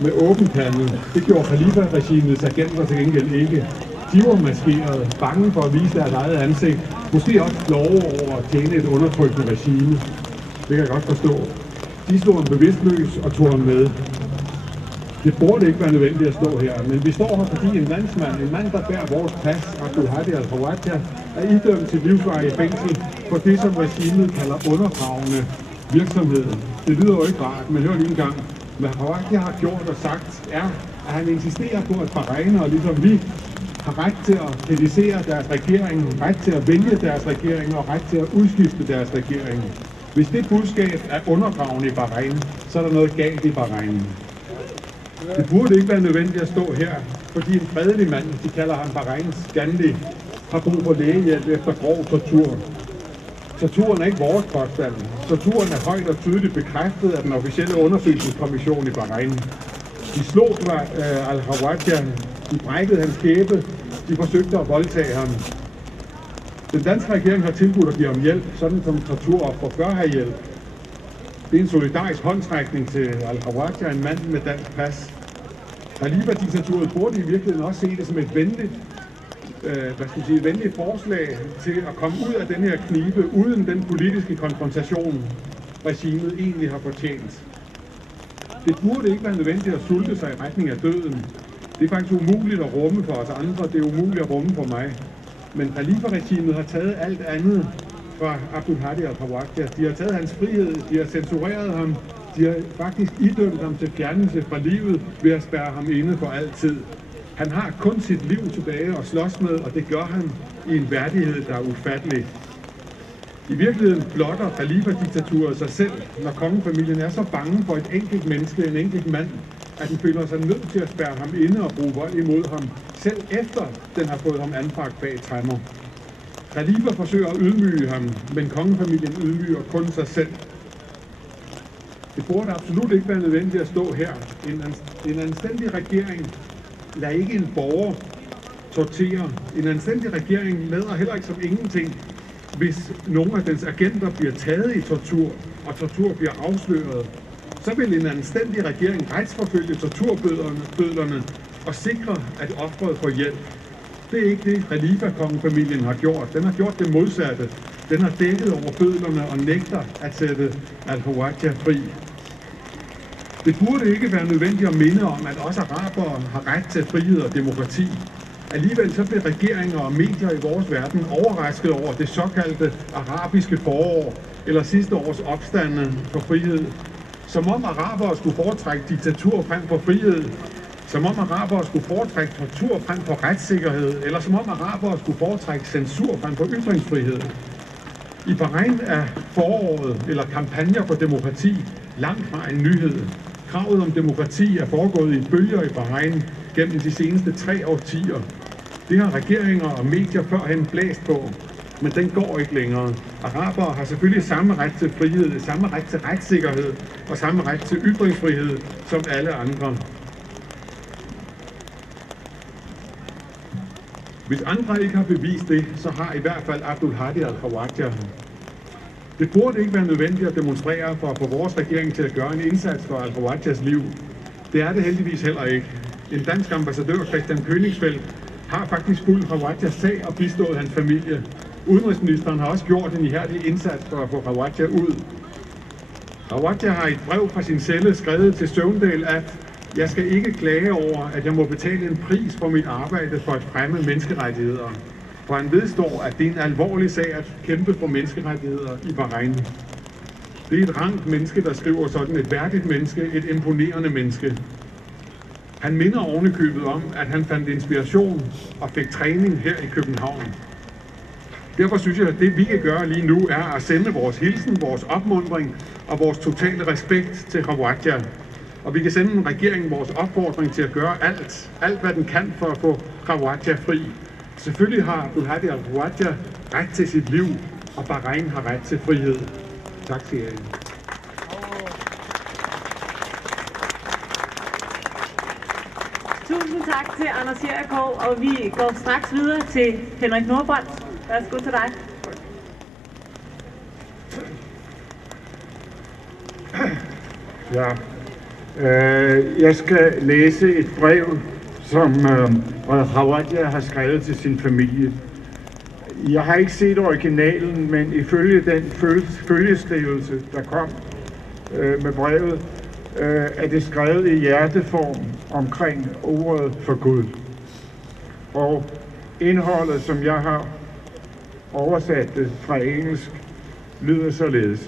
med åben pande. Det gjorde Khalifa-regimets agenter til gengæld ikke. De var maskeret, bange for at vise deres eget ansigt. Måske også flove over at tjene et undertrykkende regime. Det kan jeg godt forstå. De slog ham bevidstløs og tog ham med. Det burde ikke være nødvendigt at stå her, men vi står her, fordi en landsmand, en mand, der bærer vores pas, Abdul Hadi Al-Khawaja, er idømt til livsvarigt fængsel for det, som regimet kalder undergravende virksomhed. Det lyder jo ikke rart, men hør lige en gang. Hvad Khawaja har gjort og sagt, er, at han insisterer på, at bahrainere, ligesom vi, har ret til at kritisere deres regering, ret til at vælge deres regering og ret til at udskifte deres regering. Hvis det budskab er undergravende i Bahrain, så er der noget galt i Bahrain. Det burde ikke være nødvendigt at stå her, fordi en fredelig mand, de kalder ham Bahrains Gandhi, har brug for lægehjælp efter grov tortur. Torturen er ikke vores påstand. Torturen er højt og tydeligt bekræftet af den officielle undersøgelseskommission i Bahrain. De slog Al-Khawaja, de brækkede hans skæbe, de forsøgte at voldtage ham. Den danske regering har tilbudt at give ham hjælp, sådan som torturoffer bør have hjælp. Det er en solidarisk håndtrækning til Al-Khawaja, en mand med dansk pas. Khalifa-diktaturet burde i virkeligheden også se det som et venligt forslag til at komme ud af den her knibe, uden den politiske konfrontation, regimet egentlig har fortjent. Det burde ikke være nødvendigt at sulte sig i retning af døden. Det er faktisk umuligt at rumme for os andre, det er umuligt at rumme for mig. Men Khalifa-regimet har taget alt andet fra Abdul Hadi Al-Khawaja. De har taget hans frihed, de har censureret ham, de har faktisk idømt ham til fjernelse fra livet ved at spærre ham inde for altid. Han har kun sit liv tilbage at slås med, og det gør han i en værdighed, der er ufattelig. I virkeligheden blotter Khalifa-diktaturet sig selv, når kongefamilien er så bange for et enkelt menneske, en enkelt mand, at den føler sig nødt til at spærre ham inde og bruge vold imod ham, selv efter den har fået ham anbragt bag tremmer. Khalifa forsøger at ydmyge ham, men kongefamilien ydmyger kun sig selv. Det burde absolut ikke være nødvendigt at stå her. En anstændig regering lader ikke en borger tortere. En anstændig regering lader heller ikke som ingenting, hvis nogle af dens agenter bliver taget i tortur, og tortur bliver afsløret. Så vil en anstændig regering retsforfølge torturbødlerne og sikre, at offeret får hjælp. Det er ikke det, Khalifa-kongefamilien har gjort. Den har gjort det modsatte. Den har dækket over bødlerne og nægter at sætte Al-Khawaja fri. Det burde ikke være nødvendigt at minde om, at også arabere har ret til frihed og demokrati. Alligevel så blev regeringer og medier i vores verden overrasket over det såkaldte arabiske forår, eller sidste års opstande for frihed. Som om arabere skulle foretrække diktatur frem for frihed, som om arabere skulle foretrække tortur frem for retssikkerhed, eller som om arabere skulle foretrække censur frem for ytringsfrihed. I Bahrain er foråret, eller kampagner for demokrati, langt fra en nyhed. Kravet om demokrati er foregået i bølger i Bahrain gennem de seneste 3 årtier. Det har regeringer og medier førhen blæst på, men den går ikke længere. Arabere har selvfølgelig samme ret til frihed, samme ret til retssikkerhed og samme ret til ytringsfrihed som alle andre. Hvis andre ikke har bevist det, så har i hvert fald Abdul Hadi Al-Khawaja. Det burde ikke være nødvendigt at demonstrere for at få vores regering til at gøre en indsats for Al-Khawajas liv. Det er det heldigvis heller ikke. En dansk ambassadør, Christian Königsfeldt, har faktisk fulgt Khawajas sag og bistået hans familie. Udenrigsministeren har også gjort en ihærdig indsats for at få Khawaja ud. Khawaja har i et brev fra sin celle skrevet til Søvndal, at jeg skal ikke klage over, at jeg må betale en pris for mit arbejde for at fremme menneskerettigheder. for han vedstår, at det er en alvorlig sag at kæmpe for menneskerettigheder i Bahrain. Det er et rankt menneske, der skriver sådan, et værdigt menneske, et imponerende menneske. Han minder ovenikøbet om, at han fandt inspiration og fik træning her i København. Derfor synes jeg, at det vi kan gøre lige nu er at sende vores hilsen, vores opmuntring og vores totale respekt til Khawaja. Og vi kan sende en regering vores opfordring til at gøre alt hvad den kan for at få Khawaja fri. Selvfølgelig har Abdulhadi al-Khawaja ret til sit liv, og Bahrain har ret til frihed. Tak til jer. Tusind tak til Anders Jerichov, og vi går straks videre til Henrik Nordbrandt. Værsgo til dig. Ja. Jeg skal læse et brev, som Khawaja har skrevet til sin familie. Jeg har ikke set originalen, men ifølge den følgeskrivelse, der kom med brevet, er det skrevet i hjerteform omkring ordet for Gud. Og indholdet, som jeg har oversat det fra engelsk, lyder således.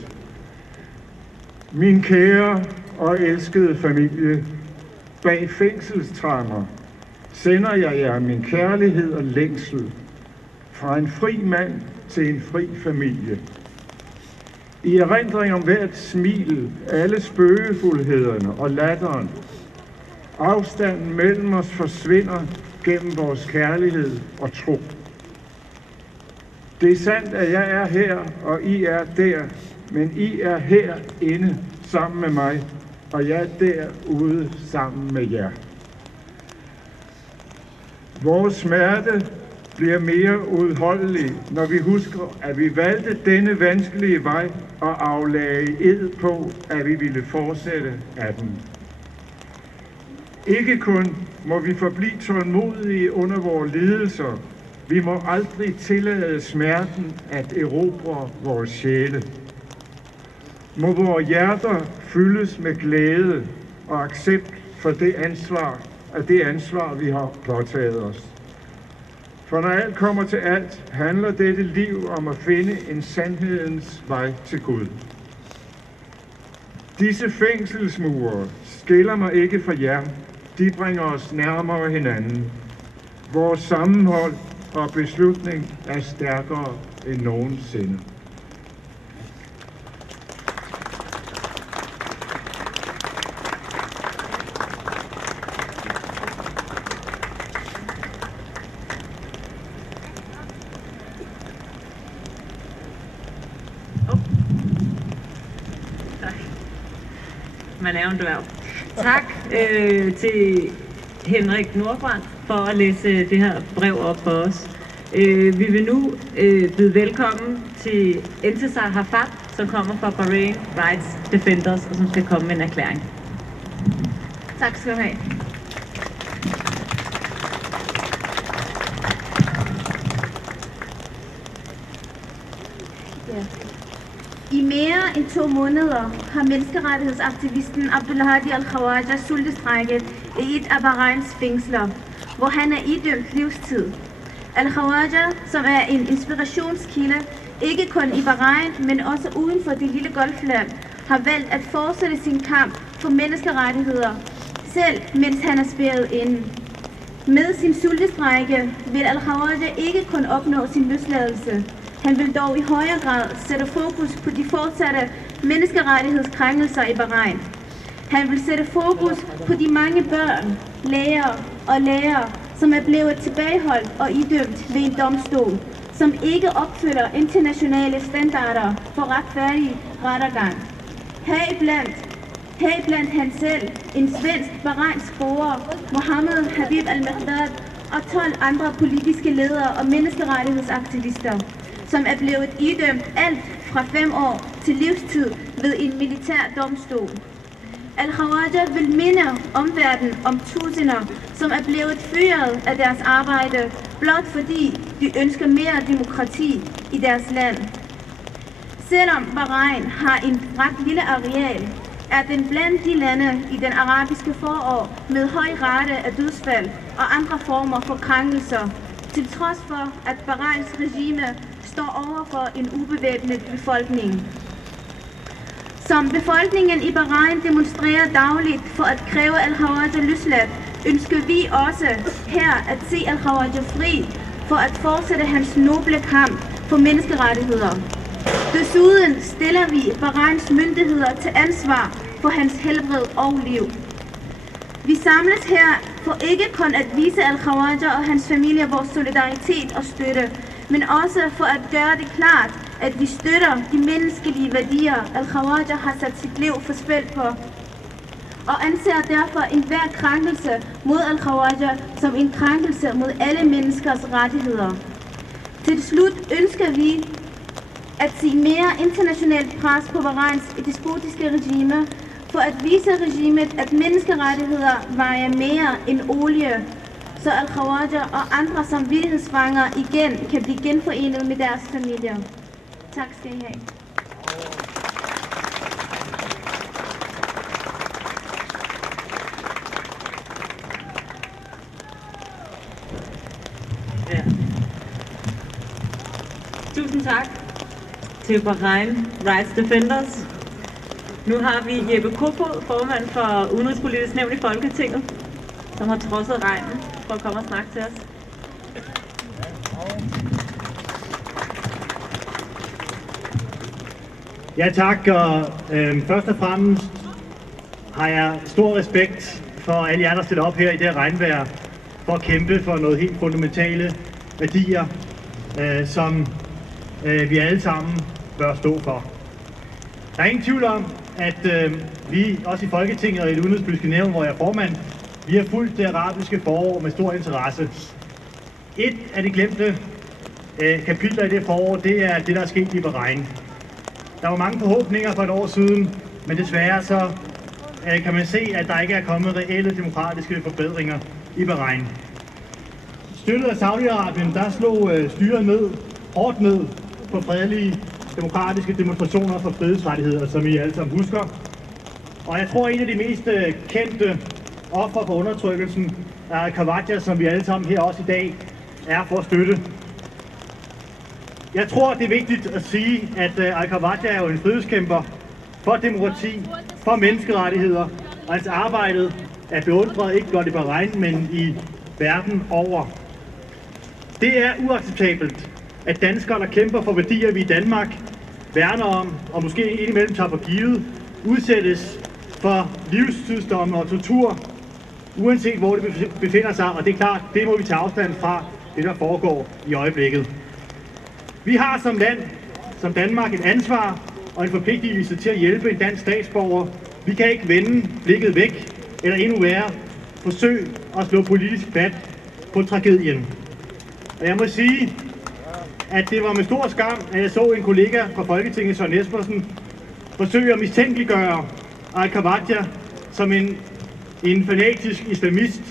Min kære og elskede familie, bag fængselstremmer sender jeg jer min kærlighed og længsel fra en fri mand til en fri familie. I erindring om hvert smil, alle spøgefuldhederne og latteren, afstanden mellem os forsvinder gennem vores kærlighed og tro. Det er sandt, at jeg er her, og I er der, men I er herinde sammen med mig, og jeg er derude sammen med jer. Vores smerte bliver mere udholdelig, når vi husker, at vi valgte denne vanskelige vej og aflagde ed på, at vi ville fortsætte af den. Ikke kun må vi forblive tålmodige under vores lidelser, vi må aldrig tillade smerten at erobre vores sjæle. Må vores hjerter fyldes med glæde og accept for det ansvar, vi har påtaget os. For når alt kommer til alt, handler dette liv om at finde en sandhedens vej til Gud. Disse fængselsmure skiller mig ikke fra jer. De bringer os nærmere hinanden. Vores sammenhold og beslutning er stærkere end nogensinde. Man er jo en dværg. Tak til Henrik Nordbrandt for at læse det her brev op for os. Vi vil nu byde velkommen til Entisar Hafat, som kommer fra Bahrain Rights Defenders, og som skal komme med en erklæring. Tak skal du have. I mere end 2 måneder har menneskerettighedsaktivisten Abdulhadi al-Khawaja sultestrejket i et af Bahrains fængsler, hvor han er idømt livstid. Al-Khawaja, som er en inspirationskilde, ikke kun i Bahrain, men også uden for det lille golfland, har valgt at fortsætte sin kamp for menneskerettigheder, selv mens han er spærret inde. Med sin sultestrejke vil al-Khawaja ikke kun opnå sin løsladelse. Han vil dog i højere grad sætte fokus på de fortsatte menneskerettighedskrænkelser i Bahrain. Han vil sætte fokus på de mange børn, læger og lærere, som er blevet tilbageholdt og idømt ved en domstol, som ikke opfylder internationale standarder for retfærdig rettergang. Heriblandt han selv, en svensk bahrainsk borger, Mohammed Habib al-Maghdad, og 12 andre politiske ledere og menneskerettighedsaktivister, som er blevet idømt alt fra 5 år til livstid ved en militær domstol. Al-Khawaja vil minde omverdenen om tusinder, som er blevet fyret af deres arbejde, blot fordi de ønsker mere demokrati i deres land. Selvom Bahrain har en ret lille areal, er den blandt de lande i den arabiske forår med høj rate af dødsfald og andre former for krænkelser, til trods for, at Bahrains regime står overfor en ubevæbnet befolkning. Som befolkningen i Bahrain demonstrerer dagligt for at kræve al-Khawaja løsladt, ønsker vi også her at se al-Khawaja fri for at fortsætte hans noble kamp for menneskerettigheder. Desuden stiller vi Bahrains myndigheder til ansvar for hans helbred og liv. Vi samles her for ikke kun at vise al-Khawaja og hans familie vores solidaritet og støtte, men også for at gøre det klart, at vi støtter de menneskelige værdier, al-Khawaja har sat sit liv for spil på, og anser derfor enhver krænkelse mod al-Khawaja som en krænkelse mod alle menneskers rettigheder. Til slut ønsker vi at se mere internationalt pres på Bahrains despotiske regime, for at vise regimet, at menneskerettigheder vejer mere end olie, så al-Khawaja og andre samvittighedsfanger igen kan blive genforenet med deres familier. Tak skal I have. Ja. Tusind tak til Bahrain Rights Defenders. Nu har vi Jeppe Kofod, formand for Udenrigspolitisk Nævn i Folketinget, som har trodset regnen for at komme og snakke til os. Ja tak, og først og fremmest har jeg stor respekt for alle jer, der stiller op her i det her regnvejr for at kæmpe for noget helt fundamentale værdier, som vi alle sammen bør stå for. Der er ingen tvivl om, at vi også i Folketinget og i det udenrigspolitiske nævn, hvor jeg er formand, vi har fulgt det arabiske forår med stor interesse. Et af de glemte kapitler i det forår, det er det, der er sket i Bahrain. Der var mange forhåbninger for et år siden, men desværre så kan man se, at der ikke er kommet reelle demokratiske forbedringer i Bahrain. Støttet af Saudi-Arabien, der slog styret hårdt ned på fredelige demokratiske demonstrationer for frihedsrettigheder, som I alle sammen husker. Og jeg tror, en af de mest kendte ofre for undertrykkelsen er al-Khawaja, som vi alle sammen her også i dag er for at støtte. Jeg tror, det er vigtigt at sige, at al-Khawaja er jo en frihedskæmper for demokrati, for menneskerettigheder, og hans arbejde er beundret ikke blot i Bahrain, men i verden over. Det er uacceptabelt, at danskere, der kæmper for værdier, vi i Danmark værner om, og måske indimellem tager for givet, udsættes for livstidsdomme og tortur, uanset hvor det befinder sig, og det er klart, det må vi tage afstand fra, det der foregår i øjeblikket. Vi har som land, som Danmark, et ansvar og en forpligtelse til at hjælpe en dansk statsborger. Vi kan ikke vende blikket væk, eller endnu værre, forsøge at slå politisk fat på tragedien. Og jeg må sige, at det var med stor skam, at jeg så en kollega fra Folketinget, Søren Espersen, forsøge at mistænkeliggøre al-Khawaja som en fanatisk islamist,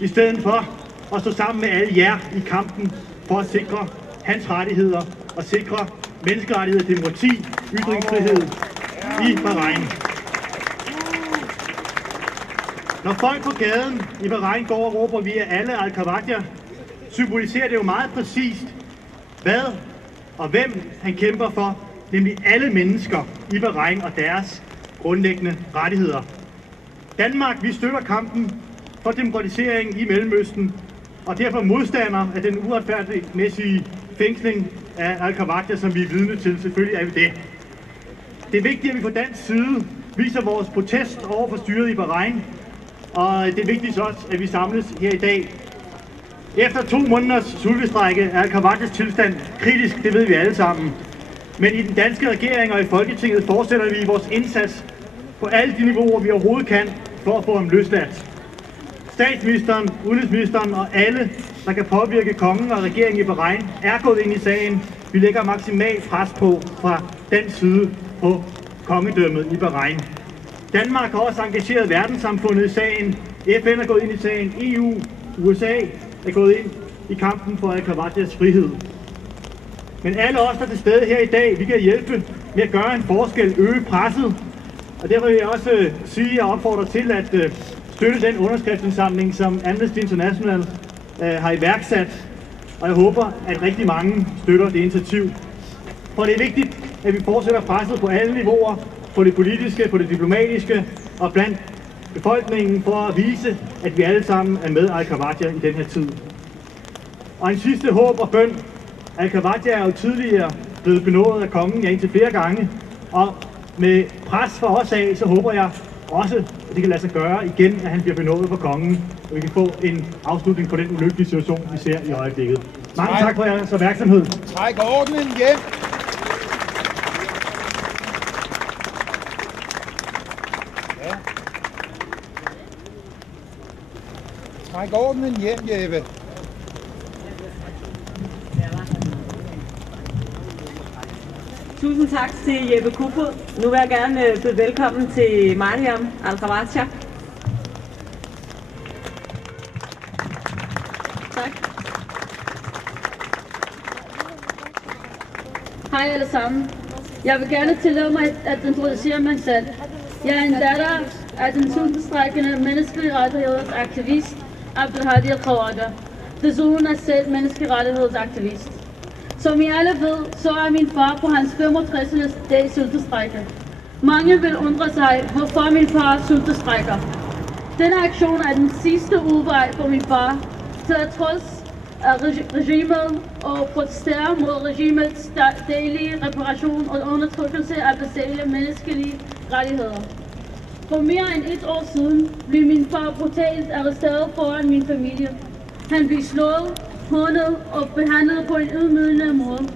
i stedet for at stå sammen med alle jer i kampen for at sikre hans rettigheder og sikre menneskerettigheder, demokrati, ytringsfrihed i Bahrain. Når folk på gaden i Bahrain går og råber, vi er alle al-Khawaja, symboliserer det jo meget præcist, hvad og hvem han kæmper for, nemlig alle mennesker i Bahrain og deres grundlæggende rettigheder. Danmark, vi støtter kampen for demokratisering i Mellemøsten, og derfor modstander af den uretfærdigmæssige fængsling af al-Khawaja, som vi er vidne til. Selvfølgelig er vi det. Det er vigtigt, at vi på dansk side viser vores protest over for styret i Bahrain, og det er vigtigt også, at vi samles her i dag. Efter 2 måneders sultestrejke er al-Khawajas tilstand kritisk, det ved vi alle sammen. Men i den danske regering og i Folketinget fortsætter vi vores indsats på alle de niveauer, vi overhovedet kan, for at få ham løsladt. Statsministeren, udenrigsministeren og alle, der kan påvirke kongen og regeringen i Bahrain, er gået ind i sagen. Vi lægger maksimalt pres på fra den side på kongedømmet i Bahrain. Danmark har også engageret verdenssamfundet i sagen. FN er gået ind i sagen. EU, USA er gået ind i kampen for al-Khawajas frihed. Men alle os, der er til stede her i dag, vi kan hjælpe med at gøre en forskel, øge presset. Og derfor vil jeg også sige og opfordre til at støtte den underskriftsindsamling, som Amnesty International har iværksat. og jeg håber, at rigtig mange støtter det initiativ. For det er vigtigt, at vi fortsætter presset på alle niveauer, på det politiske, på det diplomatiske og blandt befolkningen, for at vise, at vi alle sammen er med Al-Khawaja i den her tid. Og en sidste håb og bøn. Al-Khawaja er jo tidligere blevet benådet af kongen, ja, indtil flere gange, og med pres fra os af, så håber jeg også, at det kan lade sig gøre igen, at han bliver benådet for kongen, og vi kan få en afslutning på den ulykkelige situation, vi ser i øjeblikket. Mange tak for jeres opmærksomhed. Træk ordenen hjem. Ja. Træk ordenen hjem, Jeppe. Tusind tak til Jeppe Kofod. Nu vil jeg gerne byde velkommen til Mariam Al-Khawaja. Tak. Hej alle sammen. Jeg vil gerne tillade mig at introducere mig selv. Jeg er en datter af den sultestrækkende menneskerettighedsaktivist Abdelhadi Al-Khawaja. Desuden er selv menneskerettighedsaktivist. Som I alle ved, så er min far på hans 65. dag sultestrække. Mange vil undre sig, hvorfor min far sultestrækker. Denne aktion er den sidste udvej for min far til at trods af regimet og protestere mod regimets daglige reparation og undertrykkelse af basale menneskelige rettigheder. For mere end et år siden blev min far brutalt arresteret foran min familie. Han blev slået, hånet og behandlet på en ydmygende måde.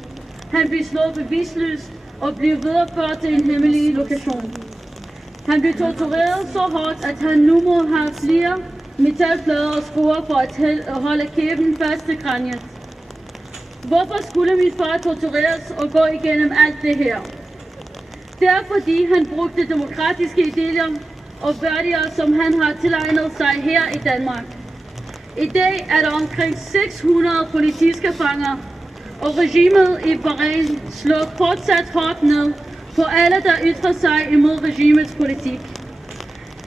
Han blev slået bevidstløs og blev videreført til en hemmelig lokation. Han blev tortureret så hårdt, at han nu må have flere metalplader og skruer for at holde kæben fast til kraniet. Hvorfor skulle min far tortureres og gå igennem alt det her? Det er fordi han brugte demokratiske idéer og værdier, som han har tilegnet sig her i Danmark. I dag er der omkring 600 politiske fanger, og regimet i Bahrain slår fortsat hårdt ned på alle, der ytrer sig imod regimets politik.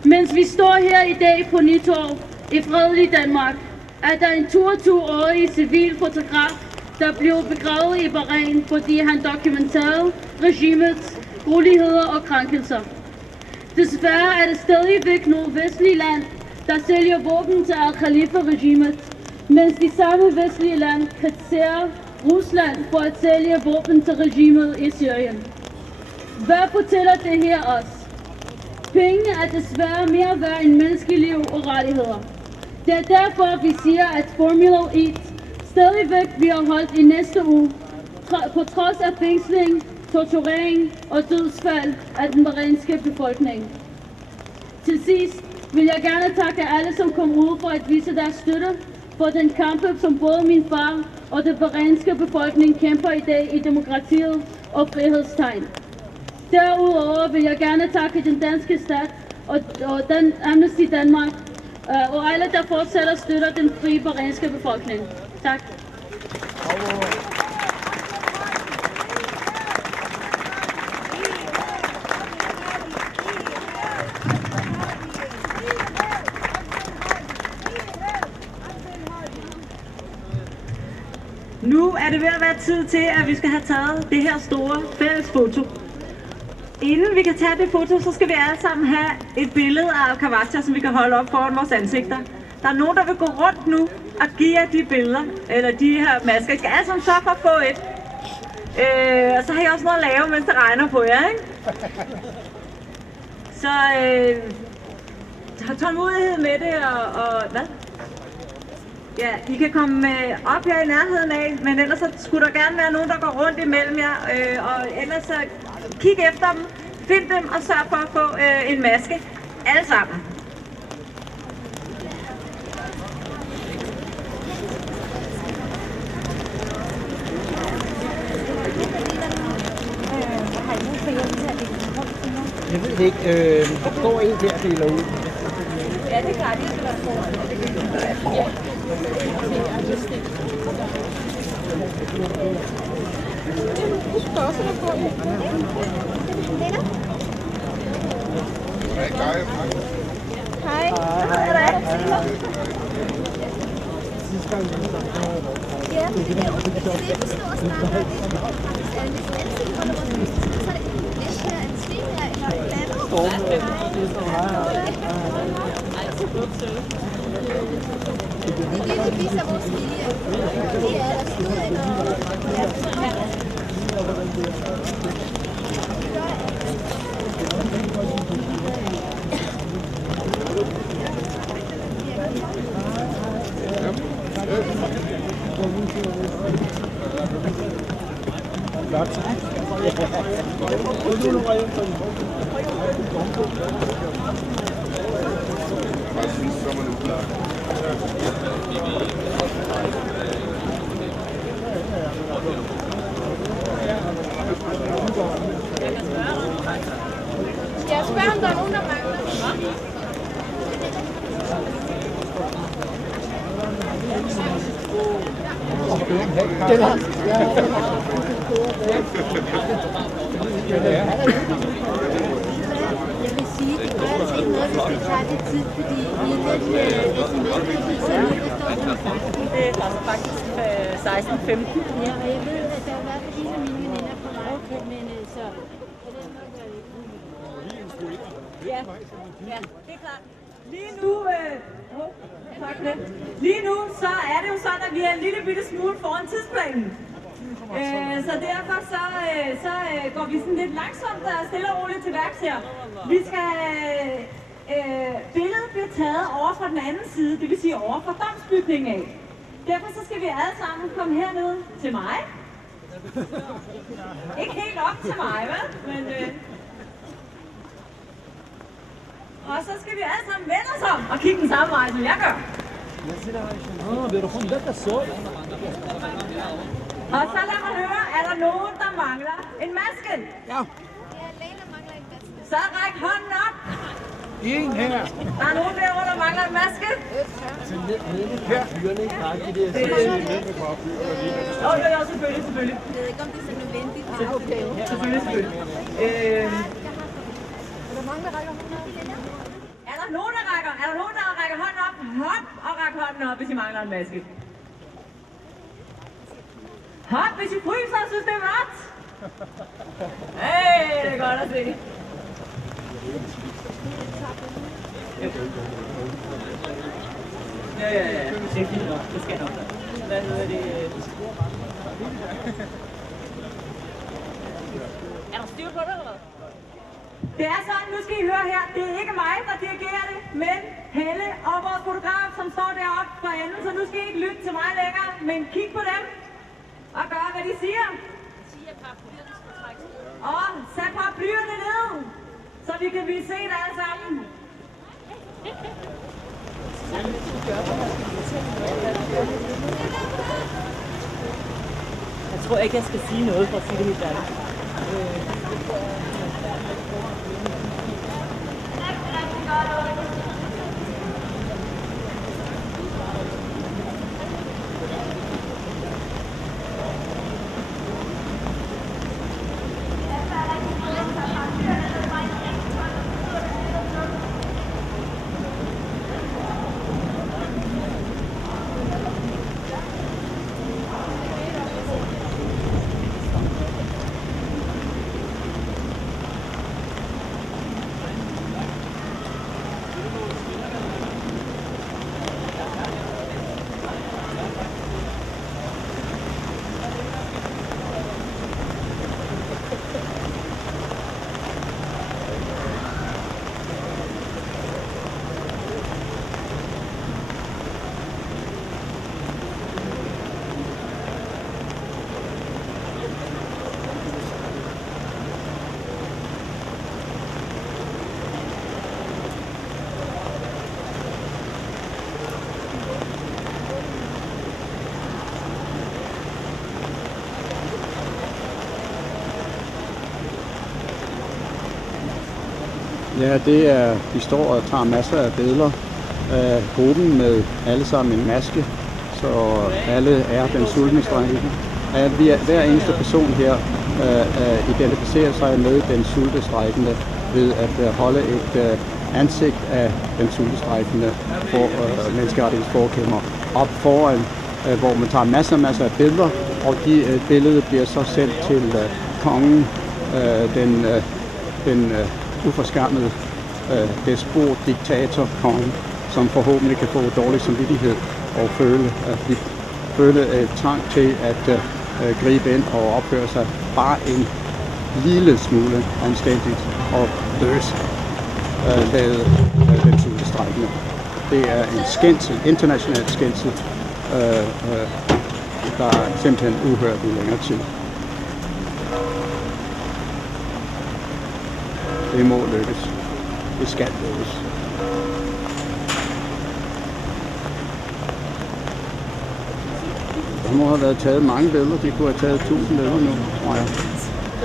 Mens vi står her i dag på Nytorv i fredelig Danmark, er der en 22-årig civil fotograf, der blev begravet i Bahrain, fordi han dokumenterede regimets uligheder og krænkelser. Desværre er det stadigvæk nogle vestlige land, der sælger våben til Al-Khalifa-regimet, mens de samme vestlige lande kritiserer Rusland for at sælge våben til regimet i Syrien. Hvad fortæller det her os? Penge er desværre mere værd end menneskeliv og rettigheder. Det er derfor, vi siger, at Formula 1 stadigvæk bliver holdt i næste uge, på trods af fængsling, torturering og dødsfald af den bahrainske befolkning. Til sidst vil jeg gerne takke alle, som kom ud for at vise deres støtte for den kamp, som både min far og den bahrainske befolkning kæmper i dag i demokratiet og frihedstegn. Derudover vil jeg gerne takke den danske stat og den Amnesty Danmark og alle, der fortsætter støtter den frie bahrainske befolkning. Tak. Nu er det ved at være tid til, at vi skal have taget det her store fælles foto. Inden vi kan tage det foto, så skal vi alle sammen have et billede af Al-Khawaja, som vi kan holde op foran vores ansigter. Der er nogen, der vil gå rundt nu og give jer de billeder, eller de her masker. I skal alle sammen sørge for at få et. Og så har I også noget at lave, mens det regner på jer, ikke? Så har tålmodighed med det, og hvad? Ja, I kan komme op her i nærheden af, men ellers så skulle der gerne være nogen, der går rundt imellem jer, og ellers så kig efter dem, find dem og sørg for at få en maske. Alle sammen. Jeg ved det ikke. Der står en der, deler ud. Ja, det er klart, det skal være foran. Ja. Husk også at få det. Hej. Hej. sidste gang. Ja, men det er jo det, vi står og snakker om. Det er faktisk næsten altid, vi holder vores næste tid. Så er det enten en gæst her, en sten her, eller et eller andet. Det er det, vi viser vores vilje. Det er der stod Skal jeg spørge, om der er nogen, der mangler? Jeg vil sige, det er altid noget, vi skal tage lidt tid, fordi vi er lidt sms-bevidset, der står på. Det er faktisk 16-15. Ja, og jeg ved, at der er i hvert fald en af mine veninder på vej, men så på den måde gør det ikke. Ja, det er klart. Lige nu, så er det jo sådan, at vi er en lille bitte smule foran tidsplanen. Så derfor så går vi sådan lidt langsomt og stille og roligt til værks her. Vi skal billedet bliver taget over fra den anden side, det vil sige over fra domsbygningen af. Derfor så skal vi alle sammen komme herned til mig. Ikke helt op til mig, vel? Men, og så skal vi alle sammen vende os om og kigge den samme vej, som jeg gør. Og så lad mig høre, er der nogen, der mangler en maske? Ja. Så ræk hånden op. En her. Der er nogen derovre, der mangler en maske? Her. Jo, selvfølgelig. Jeg ved ikke, om det er så nødvendigt. Selvfølgelig. Er der mange, der rækker hånden op? Er der nogen, der rækker hånden op? Hop og ræk hånden op, hvis I mangler en maske. Hop, hvis I fryser og synes, det er varmt. Hey, det er godt at se. Ja. Det er fint nok. Det skal nok. Hvad hedder det? Er der styr på det, eller hvad? Det er sådan, nu skal I høre her, det er ikke mig, der dirigerer det, men Helle og vores fotograf, som står deroppe for enden, så nu skal I ikke lytte til mig længere, men kig på dem og gør, hvad de siger. Og sæt paraplyerne ned, så vi kan blive set alle sammen. Jeg tror ikke, jeg skal sige noget for at sige det helt ærligt. Ja, det er, de står og tager masser af billeder af gruppen med alle sammen en maske, så alle er den sultne strejke. Hver eneste person her identificerer sig med den sultestrejkende ved at holde et ansigt af den sultestrejkende menneskerettighedsforkæmper. op foran, hvor man tager masser af billeder, og de billeder bliver så sendt til kongen, den uforskammede despot, diktator, kongen, som forhåbentlig kan få dårlig samvittighed og føle trang til at gribe ind og opføre sig bare en lille smule anstændigt og løs med den sultestrejkende. Det er en skændsel, international skændsel, der er simpelthen uhørt i længere tid. Det må lykkes. Det skal lykkes. Der må have været taget mange billeder. De kunne have taget 1000 billeder nu, tror jeg.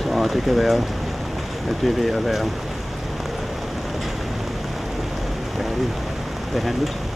Så det kan være, at det er ved at være færdigt behandlet.